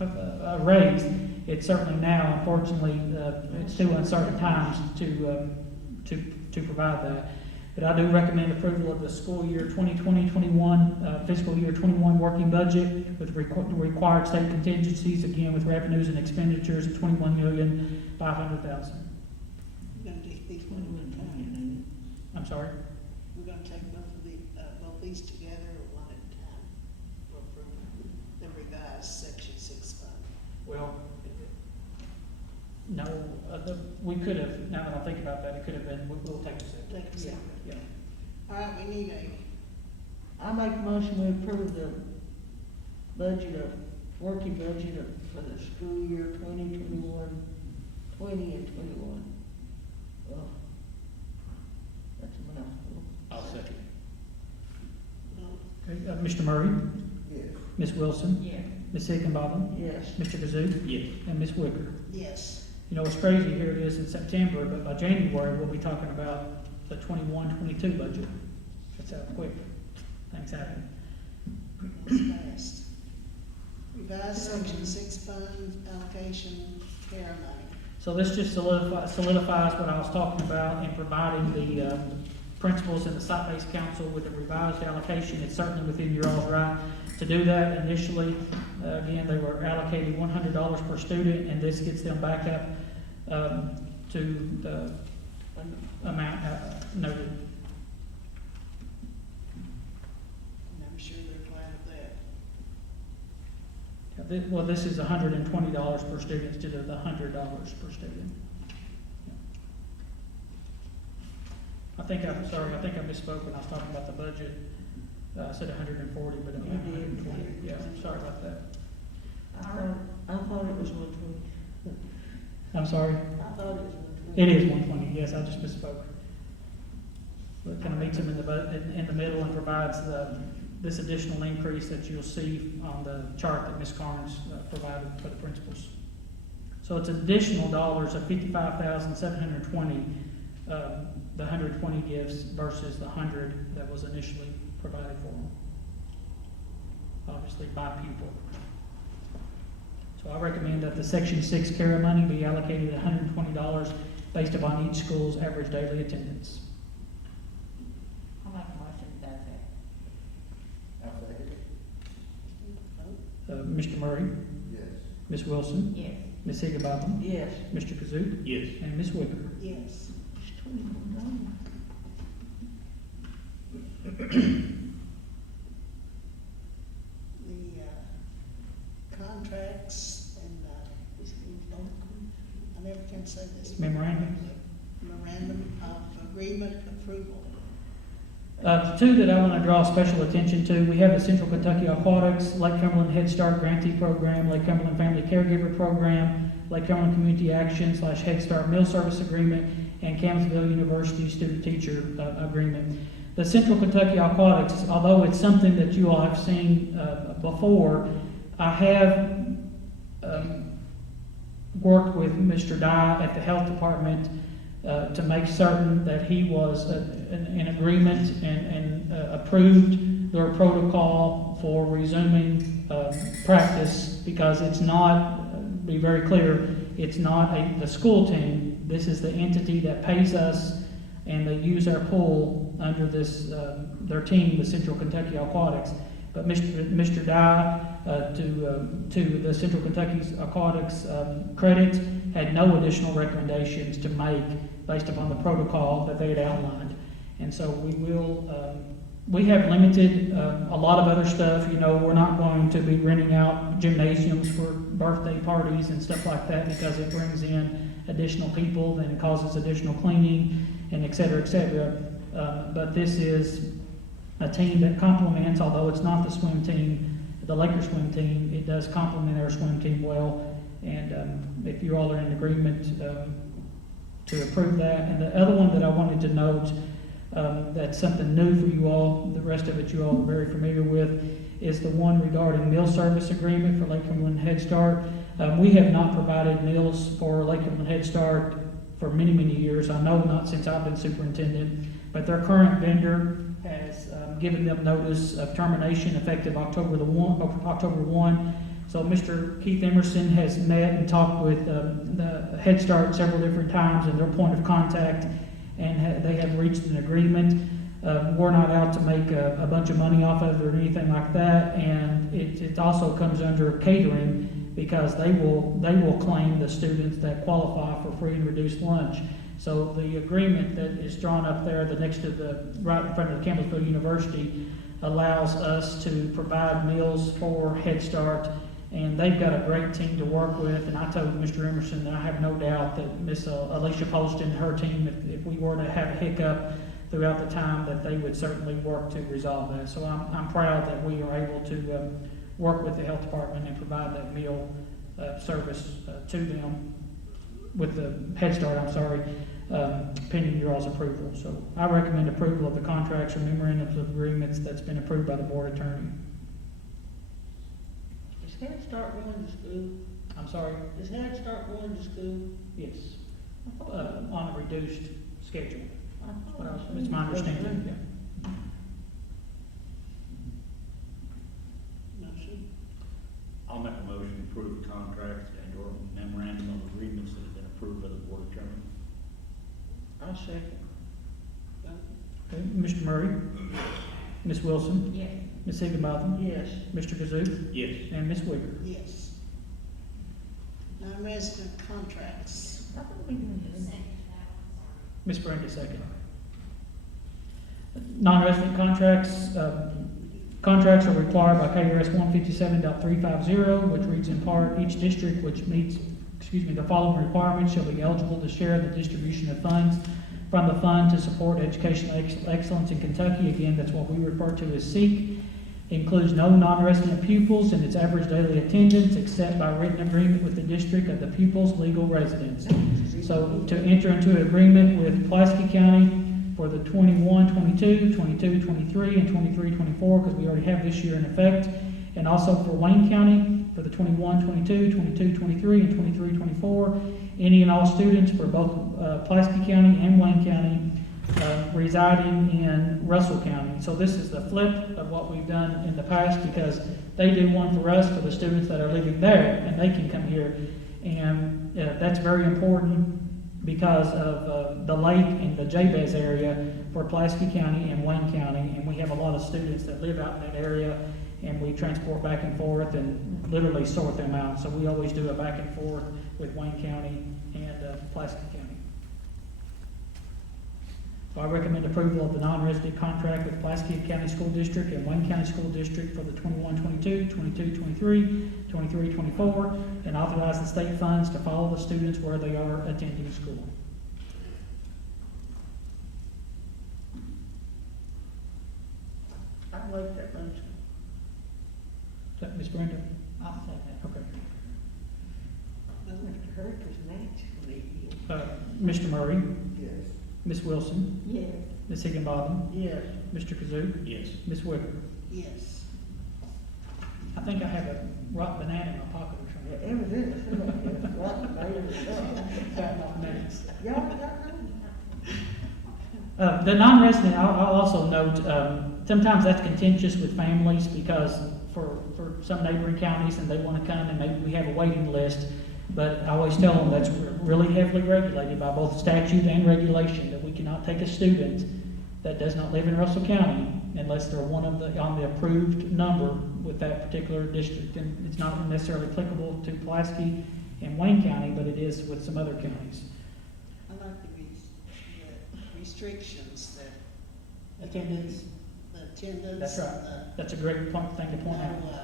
a raise, it's certainly now. Unfortunately, it's too uncertain times to provide that. But I do recommend approval of the school year 2020-21, fiscal year 21 working budget with required state contingencies, again with revenues and expenditures of $21,500,000. We're gonna take these one at a time. I'm sorry? We're gonna take both these together or one at a time for approval, the revised Section 6 fund. Well, no, we could have, now that I think about that, it could have been, we'll take a second. Take a second. Yeah. All right, we need I make a motion we approve the working budget for the school year 20 and 21. Oh, that's a mouthful. I'll second. Okay, Mr. Murray, Yes. Ms. Wilson, Yes. Ms. Higgenbotham, Yes. Mr. Kazuk, Yes. and Ms. Wicker. yes. It's crazy, here it is in September, but by January, we'll be talking about the 21-22 budget. That's how quick things happen. That's fast. Revised Section 6 fund allocation, care money. So this just solidifies what I was talking about in providing the principals and the site-based council with a revised allocation. It's certainly within your all's right to do that. Initially, again, they were allocated $100 per student, and this gets them back up to the amount noted. And I'm sure they're glad of that. Well, this is $120 per student instead of the $100 per student. I think I misspoke when I was talking about the budget. I said 140, but I meant 120. Yeah, sorry about that. I thought it was 120. I'm sorry? I thought it was 120. It is 120, yes, I just misspoke. So it kind of meets them in the middle and provides this additional increase that you'll see on the chart that Ms. Carnes provided for the principals. So it's additional dollars of $55,720, the 120 gives versus the 100 that was initially provided for them. Obviously by pupil. So I recommend that the Section 6 CARA money be allocated at $120 based upon each school's average daily attendance. I'll make a motion to that effect. I'll second it. Mr. Murray, Yes. Ms. Wilson, Yes. Ms. Higginbotham, Yes. Mr. Kazuk, Yes. and Ms. Wicker. Yes. It's $21. The contracts and, I never can say this. Memorandum. Memorandum of agreement approval. Two that I want to draw special attention to, we have the Central Kentucky Aquatics, Lake Cumberland Head Start Grantee Program, Lake Cumberland Family Caregiver Program, Lake Cumberland Community Action / Head Start Meal Service Agreement, and Campbellsville University Student-Teacher Agreement. The Central Kentucky Aquatics, although it's something that you all have seen before, I have worked with Mr. Dye at the Health Department to make certain that he was in agreement and approved their protocol for resuming practice, because it's not, be very clear, it's not the school team. This is the entity that pays us, and they use our pool under this, their team, the Central Kentucky Aquatics. But Mr. Dye, to the Central Kentucky Aquatics credit, had no additional recommendations to make based upon the protocol that they had outlined. And so we have limited a lot of other stuff. You know, we're not going to be renting out gymnasiums for birthday parties and stuff like that, because it brings in additional people, then it causes additional cleaning, and et cetera, et cetera. But this is a team that complements, although it's not the swim team, the Lakers swim team, it does complement our swim team well. And if you all are in agreement to approve that. And the other one that I wanted to note, that's something new for you all, the rest of it you all are very familiar with, is the one regarding meal service agreement for Lake Cumberland Head Start. We have not provided meals for Lake Cumberland Head Start for many, many years. I know not since I've been superintendent, but their current vendor has given them notice of termination effective October 1. So Mr. Keith Emerson has met and talked with the Head Start several different times and their point of contact, and they have reached an agreement. We're not out to make a bunch of money off of it or anything like that, and it also comes under catering, because they will claim the students that qualify for free and reduced lunch. So the agreement that is drawn up there, the next to right in front of the Campbellsville University, allows us to provide meals for Head Start, and they've got a great team to work with. And I told Mr. Emerson that I have no doubt that Miss Alicia Poston and her team, if we were to have a hiccup throughout the time, that they would certainly work to resolve that. So I'm proud that we are able to work with the health department and provide that meal service to them with the Head Start, pending your all's approval. So I recommend approval of the contracts or memorandums of agreements that's been approved by the board attorney. Is Head Start going to school? I'm sorry? Is Head Start going to school? Yes. On a reduced schedule. Well, It's my understanding, yeah. I'll make a motion to approve the contracts and or memorandum of agreements that have been approved by the board attorney. I'll second. Okay, Mr. Murray? Ms. Wilson? Yes. Ms. Higgenbotham? Yes. Mr. Kazuk? Yes. And Ms. Wicker? Yes. Non-resident contracts. I thought we didn't do that. Ms. Brenda, second. Non-resident contracts, contracts are required by KRS 157.350, which reads in part, each district which meets, the following requirements shall be eligible to share the distribution of funds from the fund to support educational excellence in Kentucky. Again, that's what we refer to as SEEK. Includes no non-resident pupils in its average daily attendance except by written agreement with the district of the pupil's legal residence. So to enter into an agreement with Pulaski County for the 21-22, 22-23, and 23-24, because we already have this year in effect, and also for Wayne County for the 21-22, 22-23, and 23-24, any and all students for both Pulaski County and Wayne County residing in Russell County. So this is the flip of what we've done in the past, because they do one for us for the students that are living there, and they can come here. And that's very important because of the lake and the Jabez area for Pulaski County and Wayne County. And we have a lot of students that live out in that area, and we transport back and forth and literally sort them out. So we always do a back and forth with Wayne County and Pulaski County. So I recommend approval of the non-resident contract with Pulaski County School District and Wayne County School District for the 21-22, 22-23, 23-24, and authorize the state funds to follow the students where they are attending school. I like that motion. Is that Ms. Brenda? I'll say that. Okay. Mr. Hurricane match will be here. Mr. Murray, Yes. Ms. Wilson, Yes. Ms. Higginbotham, Yes. Mr. Kazuk, Yes. Ms. Wicker. Yes. I think I have a rotten banana in my pocket or Yeah, something. evidently, somebody has rotten baby. Fatting off bananas. Y'all got them? The non-resident, I'll also note, sometimes that's contentious with families because for some neighboring counties and they want to come and maybe we have a waiting list. But I always tell them that's really heavily regulated by both statute and regulation, that we cannot take a student that does not live in Russell County unless they're one of the, on the approved number with that particular district. And it's not necessarily applicable to Pulaski and Wayne County, but it is with some other counties. I like the restrictions that. Attendance. The attendance. That's right. and the That's a great thing to point out. no,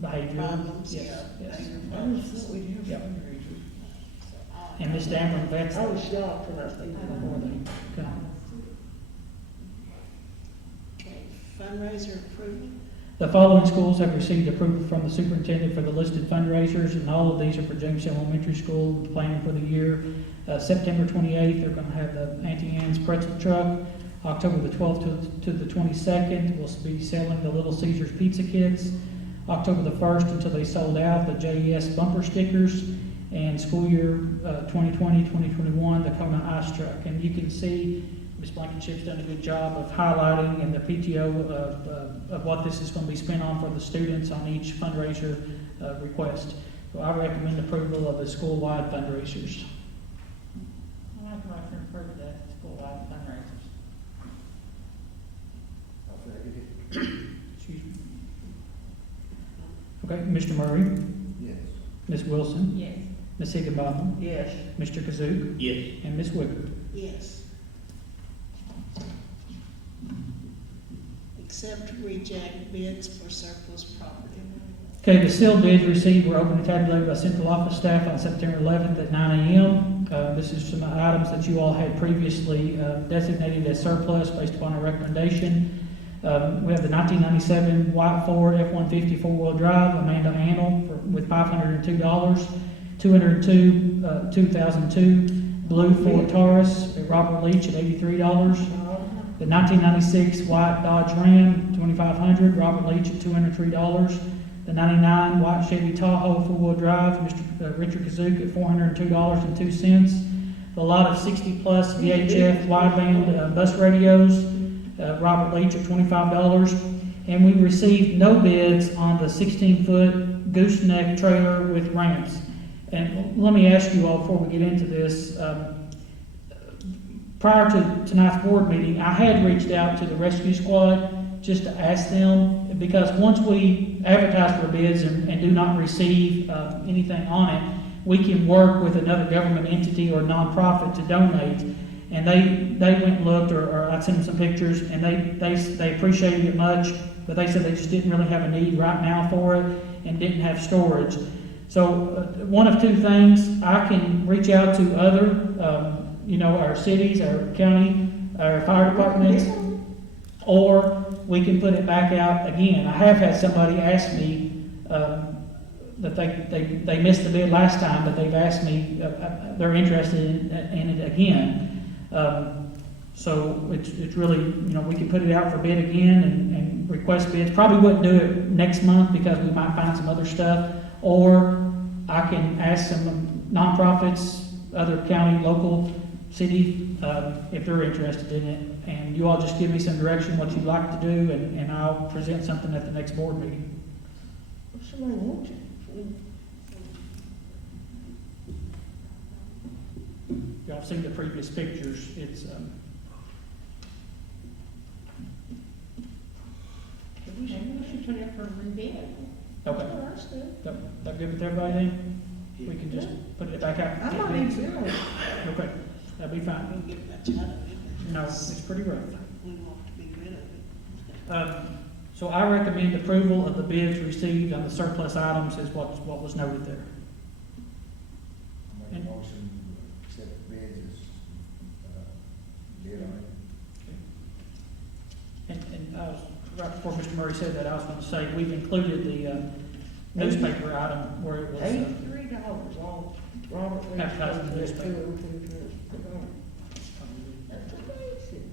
Behavior. problems, Yes, yeah. yes. behavior I problems. just thought we'd have Yep. fundraisers. And Ms. Dameron vets I them was shocked when I seen before them. they come. Okay, fundraiser approval. The following schools have received approval from the superintendent for the listed fundraisers, and all of these are for Jameson Elementary School, planning for the year. September 28th, they're going to have the Auntie Anne's pretzel truck. October the 12th to the 22nd, we'll be selling the Little Caesars pizza kits. October the 1st until they sold out, the JES bumper stickers. And school year 2020-2021, the Kona Ice Truck. And you can see Ms. Blankenship's done a good job of highlighting in the PTO of what this is going to be spent on for the students on each fundraiser request. So I recommend approval of the school-wide fundraisers. I'd like to refer to the school-wide fundraisers. I'll second it. Excuse me. Okay, Mr. Murray, Yes. Ms. Wilson, Yes. Ms. Higginbotham, Yes. Mr. Kazuk, Yes. and Ms. Wicker. Yes. Accept or reject bids for surplus property. Okay, the sealed bids received were opened and tabulated by central office staff on September 11th at 9 a.m. This is some items that you all had previously designated as surplus based upon a recommendation. We have the 1997 white Ford F-150 four-wheel drive, Amanda Annell, with $502. 2002 blue Ford Taurus at Robert Leach at $83. The 1996 white Dodge Ram, $2,500, Robert Leach at $203. The 99 white Chevy Tahoe four-wheel drive, Mr. Richard Kazuk at $402.02. The lot of 60-plus VHF wideband bus radios, Robert Leach at $25. And we received no bids on the 16-foot gooseneck trailer with ramps. And let me ask you all before we get into this, prior to tonight's board meeting, I had reached out to the rescue squad just to ask them, because once we advertise for bids and do not receive anything on it, we can work with another government entity or nonprofit to donate. And they went and looked, or I sent them some pictures, and they appreciated it much, but they said they just didn't really have a need right now for it and didn't have storage. So one of two things, I can reach out to other, our cities, our county, our fire departments, or we can put it back out again. I have had somebody ask me that they missed the bid last time, but they've asked me, they're interested in it again. So it's really, we can put it out for bid again and request bids. Probably wouldn't do it next month because we might find some other stuff. Or I can ask some nonprofits, other county, local, city, if they're interested in it. And you all just give me some direction what you'd like to do, and I'll present something at the next board meeting. Somebody wants it. Y'all have seen the previous pictures. It's, Maybe we should put it for rebid. okay. Oh, that's good. That good with everybody then? We can just put it back out. I'm not even feeling it. Okay, that'd be fine. We'll get much out of it. No, it's pretty rough. We want to be rid of it. So I recommend approval of the bids received on the surplus items is what was noted there. I make a motion to accept the bids as, bid on it. And right before Mr. Murray said that, I was gonna say, we've included the, newspaper item where it was, $83 on Robert Lee. Advertising in the newspaper. That's amazing.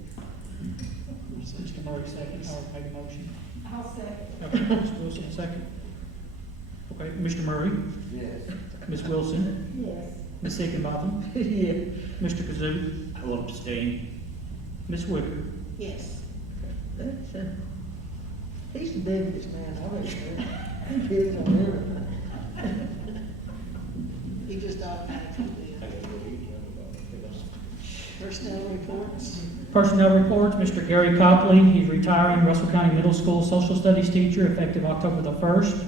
Mr. Murray second, or made a motion. I'll second. Okay, Ms. Wilson, second. Okay, Mr. Murray, Yes. Ms. Wilson, Yes. Ms. Higgenbotham, Yeah. Mr. Kazoo, I will abstain. Ms. Wicker. Yes. That's, he's the biggest man I've ever heard. He gives on everything. He just automatically did. Personnel reports. Personnel reports, Mr. Gary Copley, he's retiring, Russell County Middle School social studies teacher, effective October the 1st.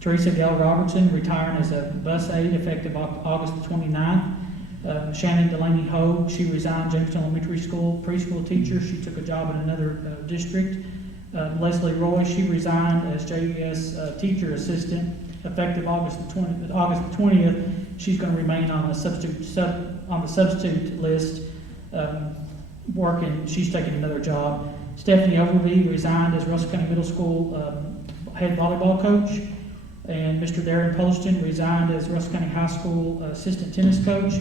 Teresa Dale Robertson, retiring as a bus aide, effective August the 29th. Shannon Delaney Hogue, she resigned, Jamestown Elementary School preschool teacher, she took a job in another district. Leslie Roy, she resigned as JES teacher assistant, effective August the 20th. She's going to remain on the substitute list, working. She's taking another job. Stephanie Overby resigned as Russell County Middle School head volleyball coach, and Mr. Darren Poston resigned as Russell County High School assistant tennis coach,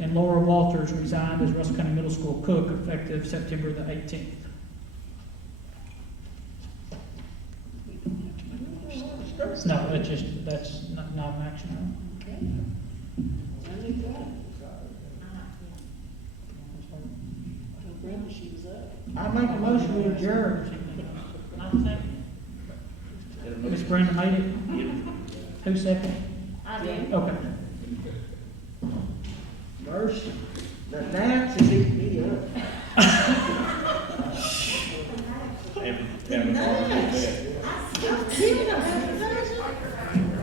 and Laura Walters resigned as Russell County Middle School cook, effective September the 18th. No, that's not an action item. Okay. I knew that. Well, Brenda, she was up. I make a motion to adjourn. Ms. Brenda made it? Who seconded? I did. Okay. Mercy, the dance is eating me up. Have a I'm kidding, I haven't done it.